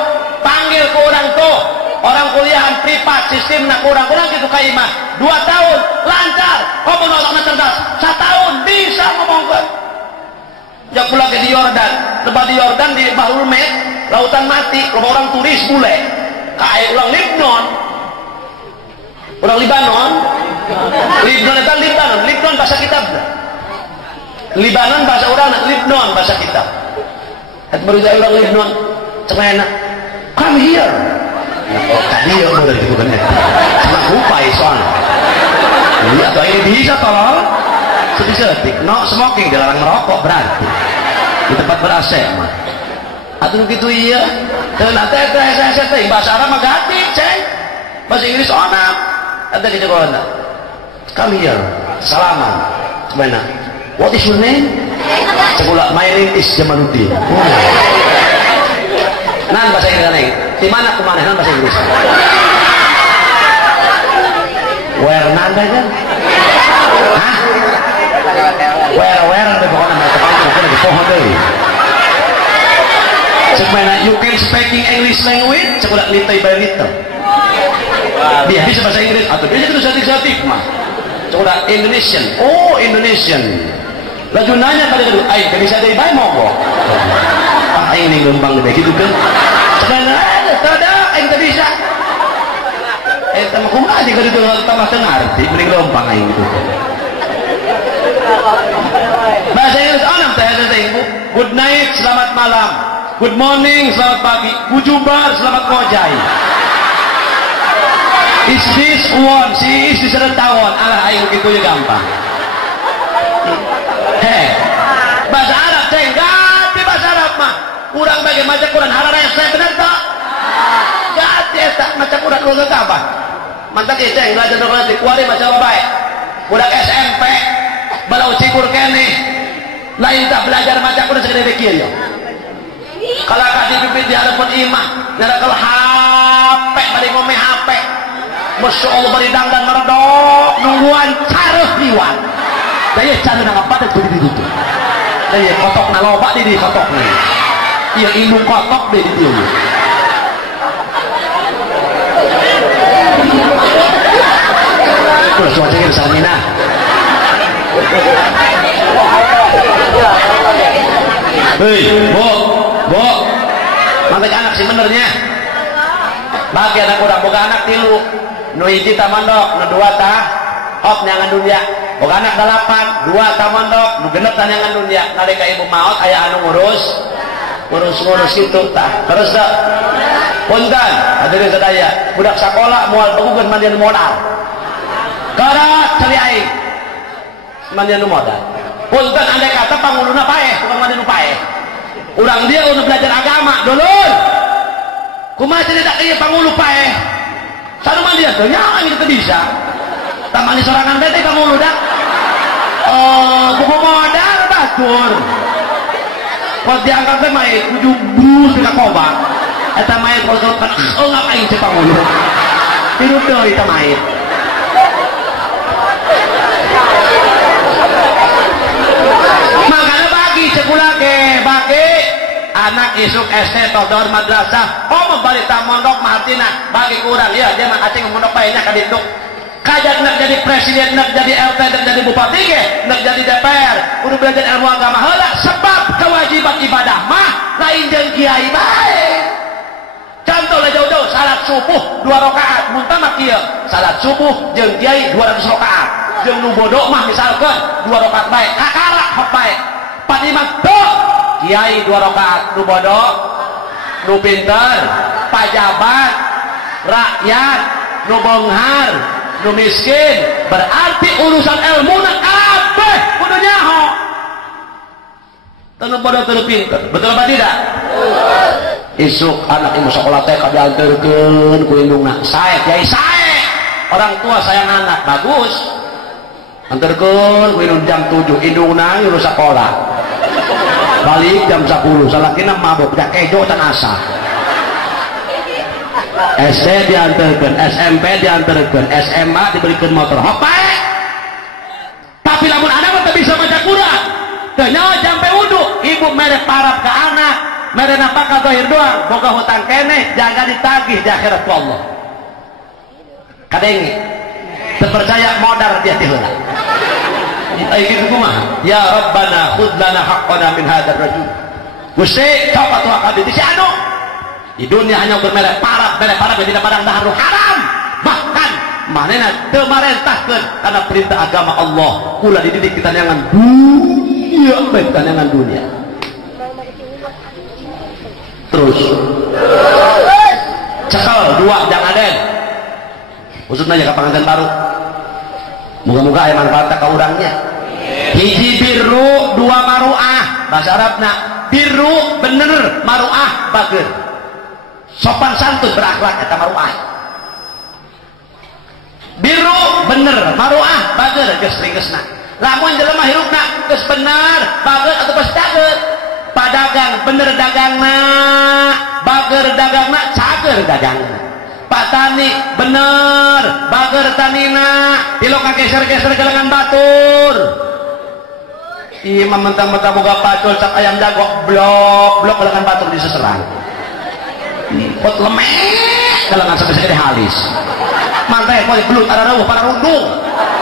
panggil ke orang tuh orang kuliahan privat sistem nak kurang gitu kaimah 2 tahun lancar ngomong orang cerdas 1 tahun bisa ngomongkan ya pulang ke di Yordan tempat di Yordan di Bahrul Med lautan mati orang turis bule kayak orang Lebanon orang Libanon itu Libanon bahasa kitab Libanon bahasa orang Lebanon bahasa kitab baru saya orang Lebanon cemena come here oh tadi ya udah gitu kan ya cuma upai soalnya iya atau ini bisa tolong setik no smoking dilarang merokok berarti di tempat ber-AC mah atau gitu iya dan nanti saya bahasa Arab mah ganti ceng bahasa Inggris onam nanti kita kalau come here salaman cemena what is your name sekolah my name is Jamaluddin nah bahasa Inggris di mana kemana bahasa Inggris where nanda kan hah where ada pokoknya mereka pakai di pohon deh sebenarnya you can speaking English language sekolah little by little dia bisa bahasa Inggris atau dia itu satik-satik mah sekolah Indonesian oh Indonesian laju nanya pada kedua ayo bisa dari bayi mau kok ah ini gembang gede gitu kan sebenarnya ada yang tak bisa sama kumah aja kalau itu tambah ngerti mending lompang aja gitu bahasa Inggris anak saya ibu good night selamat malam good morning selamat pagi bujubar selamat ngojai is this one si is this tawon alah ayo gitu ya gampang bahasa Arab ceng ganti bahasa Arab mah kurang bagi macam kurang halal saya benar tak ganti tak macam kurang lu apa mantap ya ceng belajar nanti kuari macam baik udah SMP balau cikur kene lain tak belajar macam kurang segede bikin yo kalau kasih pipit di hadapan imah nara kalau HP bari ngomeh HP Masya Allah bari dangdan meredok nungguan caruh liwan daya caruh nang apa tuh di situ daya kotok naloba di kotok nih iya indung kotok deh di dia udah cuacanya besar mina hei bu mantek anak sih benernya bagi anak udah boga anak tilu nu hiji tamandok nu dua tah hop nyangan dunia boga anak 8 2 tamandok nu genep tah nyangan dunia nalika ibu maot aya anu ngurus gitu tah terus dah punten hadirin sadaya budak sekolah moal begugeun mandian modal karat cari aing mandian modal punten andai kata panguluna paeh bukan mandian paeh urang dia untuk belajar agama dulur kumaha cerita ieu pangulu paeh sanu mandian teh nyaman kita bisa tamani sorangan bete pangulu dah buku modal batur kalau diangkat teh mah kudu brus ka koba eta mah kalau kan ngapain teh pangulu hidup deui eta mah makanya bagi sekolah ke bagi anak isuk SD todor madrasah membalik mondok martina bagi kurang ya dia mah acing mondok baiknya ka ditu kajak nak jadi presiden nak jadi LT nak jadi bupati ke nak jadi DPR kudu belajar ilmu agama heula sebab kewajiban ibadah mah lain jeung kiai bae contoh lah jauh-jauh salat subuh 2 rakaat muntah mah kieu salat subuh jeung kiai 200 rakaat jeung nu bodoh mah misalkan 2 rakaat bae kakara hok bae pan imam tuh kiai 2 rakaat nu bodoh nu pinter pajabat rakyat nu beunghar nu miskin berarti urusan ilmu na kabeh kudu nyaho teu bodoh teu pinter betul apa tidak isuk anak ibu sekolah teh kadianterkeun ku indungna sae kiai sae orang tua sayang anak bagus anterkeun ku indung jam 7 indungna nyuruh sekolah balik jam 10 salakina mabok jak kejo can asa SD diantarkan, SMP diantarkan, SMA diberikan motor hopai tapi lamun anak mah bisa baca Quran tanya sampai wudhu ibu mere parab ke anak mere napaka zahir doang boga hutang keneh jaga ditagih di akhirat ku Allah kadengi terpercaya modal dia tiheula ayo gitu kumaha ya Rabbana khudh lana haqqana min hadzal rajul Gusti coba tuh akad di si anu di dunia hanya bermerek parab yang tidak padang dahar haram bahkan manena teu marentahkeun karena perintah agama Allah kula dididik kita jangan dunia kita jangan dunia terus cekal 2 jangan aden khususnya jaga pengantin baru moga-moga aya manfaatna ka urangnya hiji birru 2 maruah bahasa Arabna birru bener maruah bager sopan santun berakhlak eta maruah biru bener maruah bager geus ringkesna lamun jelema hirupna geus bener bager atau geus daget padagang bener dagangna, bager dagangna, cager dagangna. Pak Tani bener, bager tanina, pilok geser-geser gelengan batur. Iya mentang-mentang boga pacul cak ayam jago, blok gelengan batur diseserang. Pot lemek gelengan sampai segede halis. Mantai kok belut ada rawuh para rundung.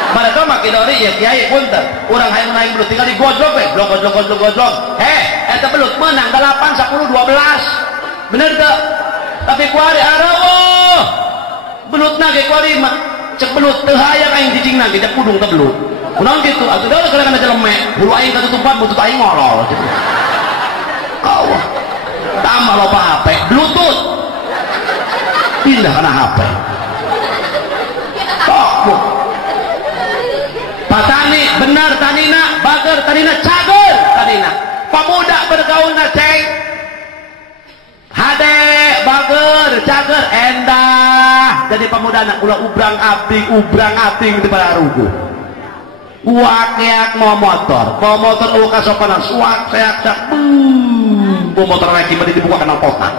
Pada kama kidori ya kiai punten. Urang hayang naik belut tinggal digojlok we, gojlok. Eta belut menang 8 10 12. Bener teu? Tapi kuari arawuh. Belutna ge kuari mah cek belut teu hayang aing cicingna ge cek pudung teh belut. Kunaon kitu? Atuh da gelengan aja lemek. Bulu aing katutupan butut aing ngolol. Allah. Tambah loba HP, Bluetooth. Pindah kana HP. Tok. Pak Tani benar tanina, bager tanina, cager tanina. Pemuda bergaulna ceng. Hade bager, cager endah. Jadi pemuda anak ulah ubrang ating di pada rugu. Wakiak mau motor ulah kasopanan, suak seak sak. Mau motor lagi mah dibuka kana potna.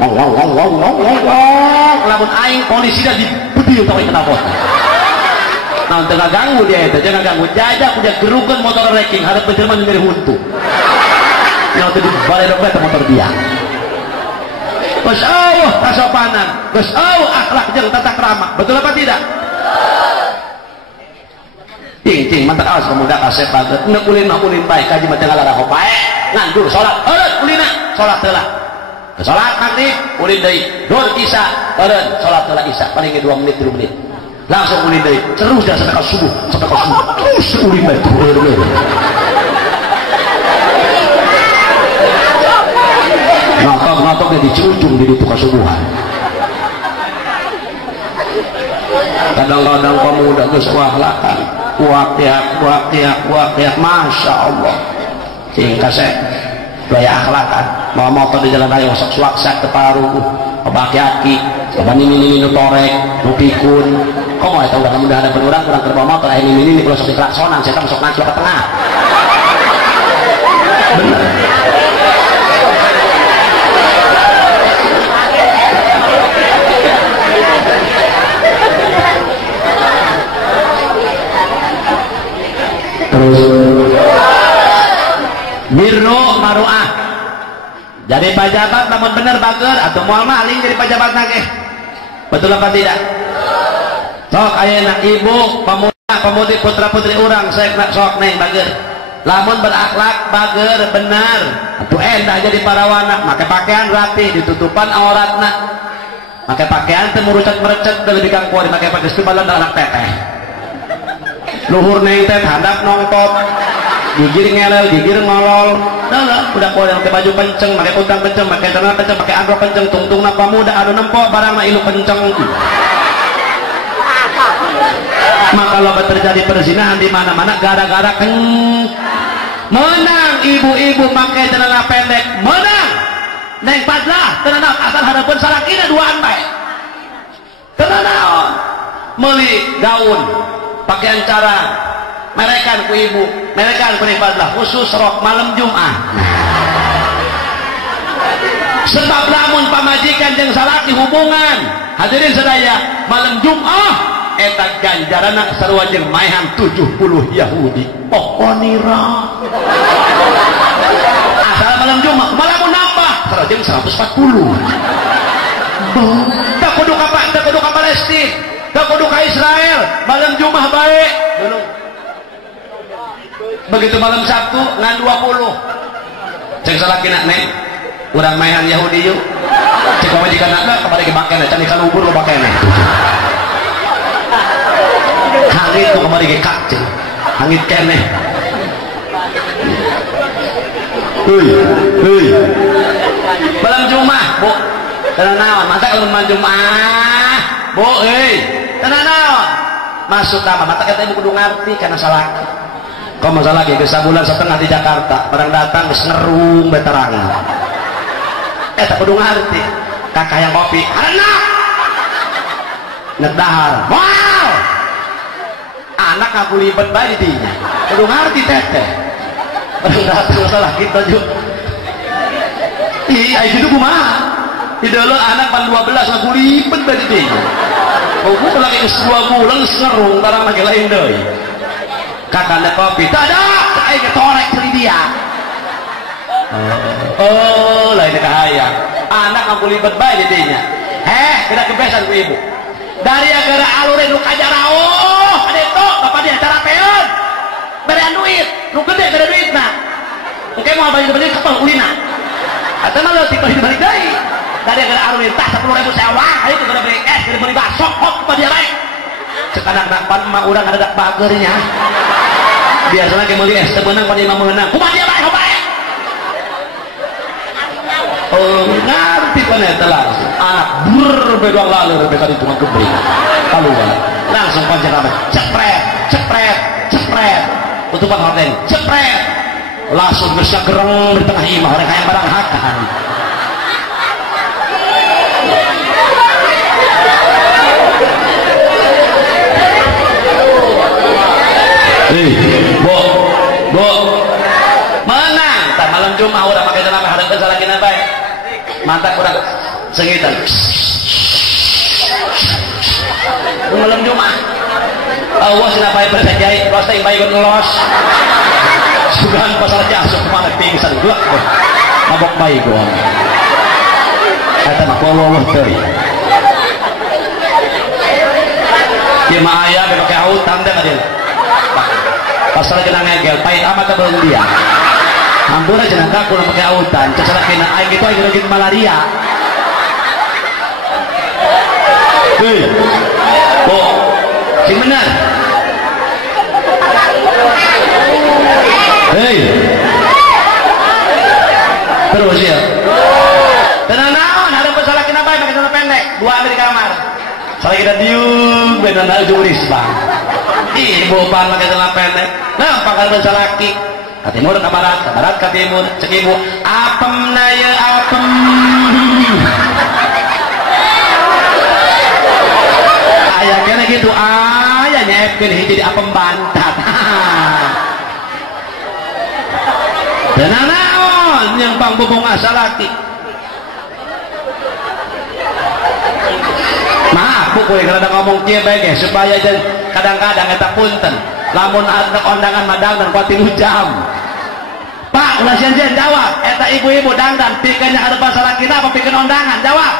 Wong. Lamun aing polisi dah dibedi untuk kana potna. Nah, tengah ganggu dia itu, jangan ganggu. Jajak udah gerukan motor ranking, harap penjerman dari huntu. Yang tadi balai dompet motor dia. Gus Allah kasopanan, Gus Allah akhlak jeung tata krama. Betul apa tidak? Ting mantap awas pemuda kasep banget. Nek ulin baik kaji mah tengah lara bae. Ngandur salat, eureun ulina, salat heula. Salat nanti ulin deui. Dur isya, eureun salat heula isya. Paling 2 menit 3 menit. Langsung ulin deui. Terus dah sampai subuh. Terus ulin bae. Ngotok di ujung di itu kasubuhan. Kadang-kadang pemuda geus wahlakan. Wakiak, masya Allah. Sing kasih gaya akhlakan. Mau motor di jalan raya sok suaksak keparuh, kebakiaki, kebani torek, nupikun. Kok mau itu udah mudah ada penurang kurang terbawa motor. Ini kalau sok dikelaksonan, saya masuk nanclok ke tengah. Bener. Birru maruah. Jadi pejabat namun bener bager atau moal maling jadi pejabat nage. Betul apa tidak? Sok ayeuna ibu pemuda pemudi putra putri urang sok neng bager. Lamun berakhlak bager benar. Atuh endah jadi parawana, make pakaian rapi ditutupan auratna. Make pakaian teu murucet-merecet teu lebih kang kuari make geus teu balan anak teteh. Luhur neng teh handap nongtot. Gigir ngelel, gigir ngolol. Nah, udah kuat pakai baju kenceng, pakai kutang kenceng, pakai celana kenceng, pakai androk kenceng, tungtungna pamuda adu nempok barang na ilu kenceng. Maka kalau terjadi perzinahan di mana-mana gara-gara menang ibu-ibu pakai celana pendek, menang. Neng padlah, tenang asal hadapan salakina duaan bae. Tenang. Meuli gaun, pakaian cara merekan ku ibu, merekan ku ibadlah khusus rok malam Jumat. Sebab lamun pamajikan jeung salaki hubungan hadirin sadaya malam Jumat eta ganjarana sarua jeung maehan 70 Yahudi pokonira. Asal malam Jumat malamun nambah sarua jeung 140. Tak kudu ka Palestina, tak kudu ka Israel, malam Jumat bae. Begitu malam Sabtu ngan 20 cek salakina neng urang maehan Yahudi yuk cek majikan anak kembali ke bakena can ikan ubur lo bakena hangit tuh kembali ke kak cek hangit kene hei malam Jumat bu tenang naon masa kalau malam Jumat bu hei tenang naon masuk nama mata kata ibu kudu ngerti karena salaki. Kau masalah lagi ke sebulan setengah di Jakarta barang datang ke ngerung veteran tak kudu ngerti kakak yang kopi anak ngedahar wow anak ngaku libet bayi dinya kudu ngerti teteh barang datang masalah kita juga iya itu kumaha idolo anak pan 12 lagu lipet tadi dia aku lagi 2 bulan serung barang lagi lain deh kakanda kopi tak ada saya ketorek seri dia oh lain kahayang anak aku lipet baik jadinya kena kebesan ku ibu dari agara alurin lu kajarao ada itu bapak dia cara peon berian duit lu gede beri duit nah mungkin mau balik balik kapal ulina atau malah tipe hidup balik dari agara alurin tak 10.000 sewa ayo kita beli es kita beli bakso hop kepada dia baik sekarang nak pan mak urang ada dak bagernya biasanya kita beli es sebenang pada imam menang kepada dia baik baik oh ngerti paneta langsung anak berbedang lalu berbeda itu mah gede kalau langsung panjang cepret cepret cepret tutupan horden cepret langsung bisa gereng di tengah imah orang kayak barang hakan bo menang tak malam Jumat udah pakai dalam hadap salah kena baik mantap kurang segitan malam Jumat awas kenapa yang berjahit los yang baik los sudah pasal jasa kemana pingsan gelap mabok baik gua kata nak wawah teri dia mah ayah pakai autan dah dia pasal kena ngegel pahit amat belum dia hampura jenang kaku nak pakai autan sesalah kena air itu air lagi malaria oh si benar terus ya tenang naon ada masalah kena baik pakai celana pendek 2 ambil di kamar salah kita diung benar juris bang ibu pan pakai celana pendek nampak kan bahasa laki ke timur ke barat ke timur cek ibu apem naya apem ayah kena gitu ayah nyepin hiji di apem bantat dan naon yang pang bubung asal laki maaf bu kalau ada ngomong kia baik supaya kadang-kadang kita punten lamun ada kondangan madang dan kuatin jam pak ulah sian jawab eta ibu-ibu dangdan pikirnya ada masalah kita apa pikir undangan jawab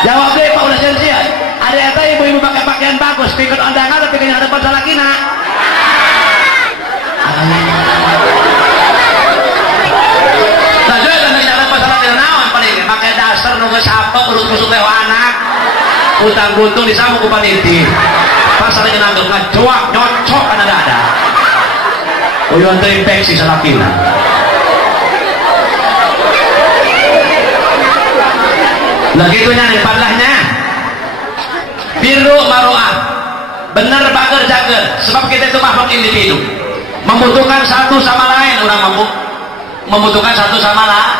jawab deh pak ulah sian ada eta ibu-ibu pakai pakaian bagus pikir undangan atau pikirnya ada masalah kita nah juga kan ada masalah kita nawan paling pakai dasar nunggu sapa urut-urut lewa anak utang buntung disambung ku paniti pasalnya nanggung ngacoak nyocok kan ada uyuan terinfeksi salakina nah gitunya nih padlahnya biru maruah bener bager jager sebab kita itu makhluk individu membutuhkan satu sama lain orang membutuhkan satu sama lain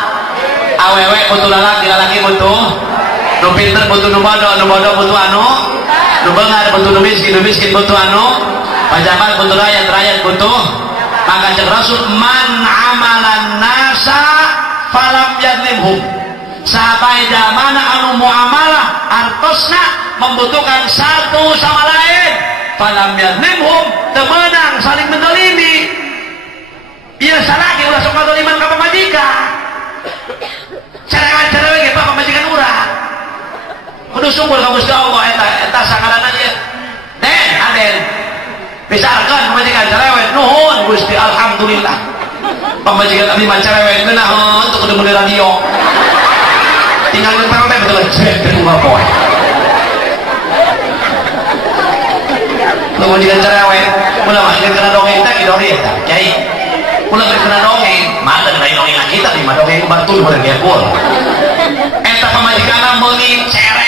awewe butuh lalaki butuh nu pinter butuh nu bodoh butuh anu nu beungar butuh nu miskin butuh anu pajabat butuh rakyat butuh maka cek Rasul man amalan nasa falam yadlimhum sahabai mana anu muamalah artosna membutuhkan satu sama lain falam yadlimhum temenang saling mendolimi biasa lagi ulah sok madoliman ka pamajikan cerewet-cerewet pak pamajikan urang kudu sungguh ka Gusti Allah eta sakaranna ieu den aden pisarkan pamajikan cerewet nuhun Gusti alhamdulillah pamajikan abdi mah cerewet geuna teu kudu meuli radio tinggal nentang teh betul cek ke rumah poe pamajikan cerewet ulah mah kena dongeng teh dongeng teh kiai ulah kena dongeng mah da dongeng kita di mah dongeng batul urang ge pol eta pamajikanna meuli cerewet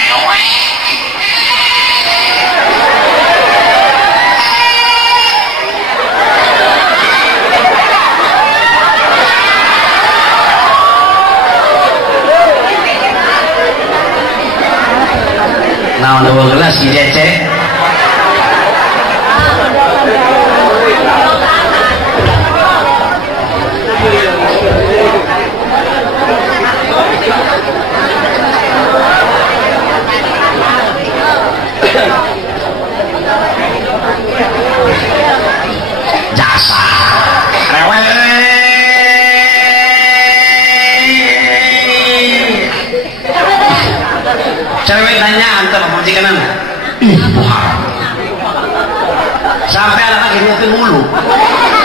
nah udah gelas si Cece kenal nggak? Ih, sampai anak lagi nyetir mulu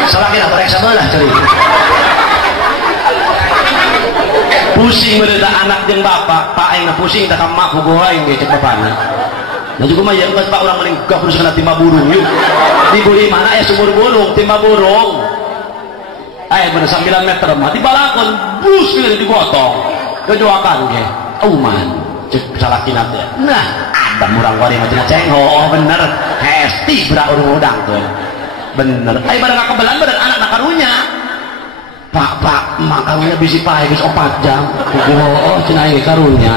selagi nak reksa belah ceri pusing berada anak jeung bapak pak aing pusing tak mak kugoa aing ge cek bapana nah juga mah ya pak orang mending gak harus kena timba burung yuk dibuli mana ya sumur burung timba burung bener 9 meter mah dibalakon bus gitu digotong kejoakan ge auman cek salakina teh nah ada murang wari macam cengho bener hesti berak urang udang tuh bener barang kebelan badan anak nakarunya pak emak karunya bisi pahe geus 4 jam cenah ieu karunya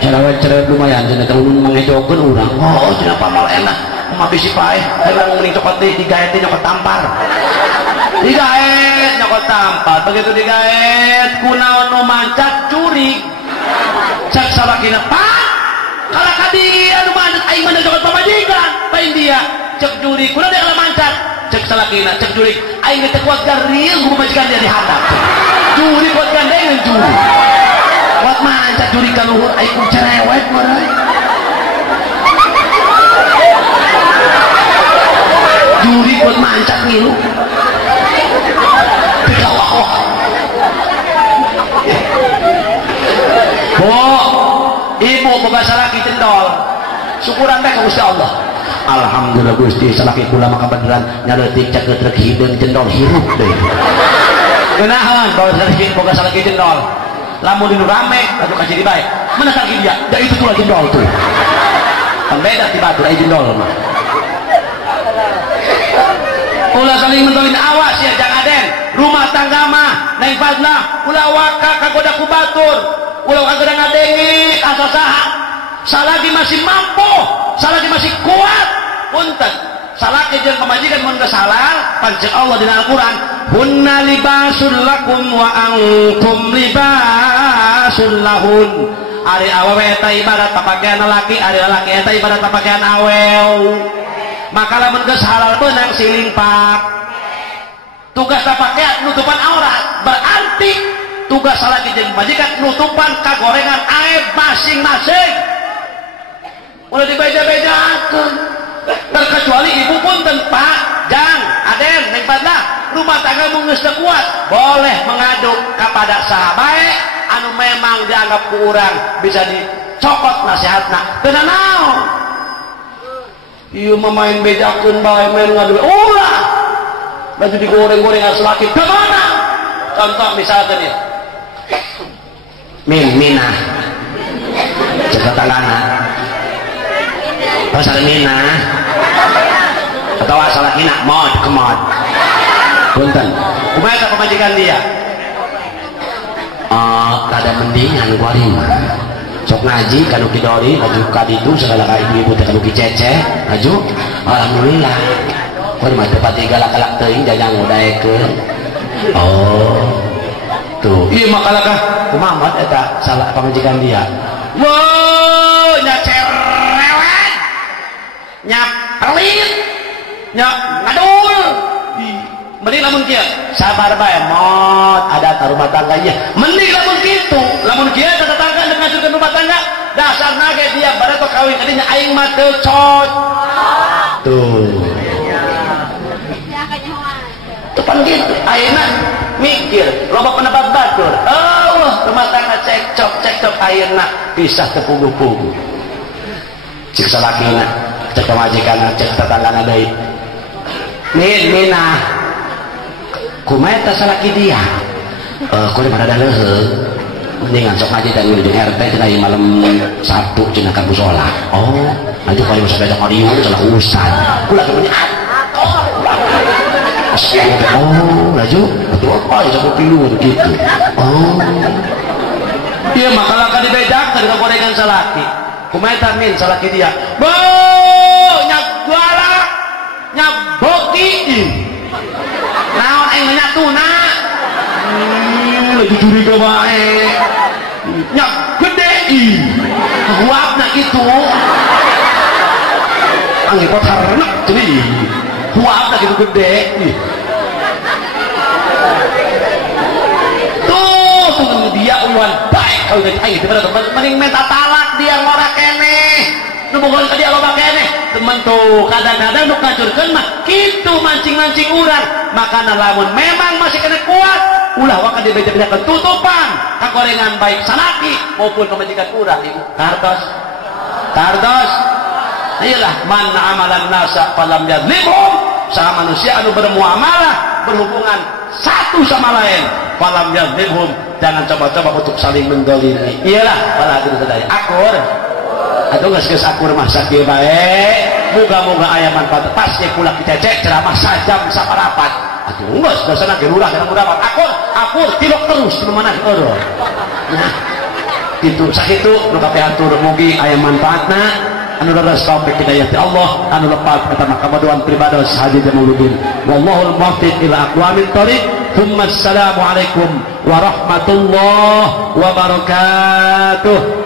cerewet lumayan cenah ulun mangejokeun urang cenah pamal enak emak bisi pahe barang mending cokot deui digaet nyokot tampar digaet nyokot tampar begitu digaet kunaon nu mancat curi cek salakina pak kalau kadi anu mancat aing mana nyokot pamajikan pain dia cek juri kunaon dia mancat cek salakina cek juri aing teh kuat garil gua majikan dia dihadap juri kuat gandengan juri kuat mancat juri ka luhur aing ku cerewet moray juri kuat mancat ngilu ibu boga salaki cendol syukuran teh ka Gusti Allah alhamdulillah Gusti salaki kula maka beneran nyaleutik caketrek hideung cendol hirup deui geunahan boga salaki cendol lamun dinu rame atuh kasih di bae mana salaki dia da itu tuh cendol tuh pembeda ti batur aya cendol mah ulah saling mentolin awas ya Jang Aden rumah tangga mah Neng Fadlah ulah waka kagoda ku batur ulah kagak ngadengit asa saha salagi masih mampu salagi masih kuat punten salagi jeung pamajikan mun geus halal pancen Allah dina Al-Qur'an hunna libasul lakum wa antum libasul lahun ari awewe eta ibarat pakaian laki ari laki eta ibarat pakaian awew maka lamun geus halal beunang siling pak tugas pakaian nutupan aurat berarti tugas salaki jeung majikan nutupan kagorengan aib masing-masing udah dibeja-bejakeun terkecuali ibu pun Pak Jang Aden Neng Fadlah rumah tangga mun geus teu kuat boleh mengadu kepada sahabat anu memang dianggap ku urang bisa dicokot nasihatna teu naon ieu mah main bejakeun bae main ngadu ulah baju digoreng-gorengan salaki ke mana contoh misalkan ya Minah cek tetanggana pasal Minah atau asal laki nak mod kemod punten kumaha pemajikan dia kada mendingan kuari mah sok ngaji kanu kidori laju kaditu segala ka ibu-ibu teh kanu kicece laju alhamdulillah kuari mah tepat galak-galak teuing jajang udaekeun tuh iya makalakah kumamat eta salah pamajikan dia wow nya cerewet nya pelit nya ngadul mending lamun kieu sabar bae mod ada rumah tangganya mending lamun kitu lamun kieu tetangga deuk ngajukeun rumah tangga dasarna ge dia barato kawin kadinya aing mah teu cocok tuh tepan gitu ayeuna mikir loba pendapat batur Allah rumah tangga cekcok ayeuna pisah teu puguh-puguh cek salakina cek pamajikanna cek tetanggana deui Minah kumaha eta salaki dia kudu pada leuheung mendingan sok ngaji teh di RT cenah malam Sabtu cenah ka mushola nanti kalau masuk beda kaliu salah ustaz kula kemudian laju betul apa ya sampai pilu gitu iya makalah kan dibejak tadi gorengan salaki kumaha min salaki dia nyak galak nyak boki naon aing nyatuna lagi curiga bae nyak gede huapna kitu angipot hareunak teuing huapna kitu gede tuh dia uluan baik kalau jadi aing mending minta talak dia ngora keneh nu boga tadi Allah bakene temen tuh kadang-kadang nu kacurkeun mah kitu mancing-mancing urang makana lamun memang masih kena kuat ulah wakan dibeja-bejakeun tutupan kagorengan baik salaki maupun pemajikan urang ibu kartos iyalah man amalan nasa falam yadlimhum sama manusia anu bermuamalah berhubungan satu sama lain falam yadlimhum jangan coba-coba untuk saling mendolimi iyalah apalagi sadaya akur atuh geus akur mah sakieu bae muga-muga aya manfaat pasti pula kicecek ceramah sajam saparapat atuh geus dosana ge lurah kana mudapat akur tilok terus nu manah eueuh nah kitu sakitu nu kabeh atur mugi aya manfaatna anu leres taufik hidayah Allah anu lepat pertama kamaduan pribados haji jamuluddin wallahul muwaffiq ila aqwamit thoriq thumma assalamu alaikum warahmatullahi wabarakatuh.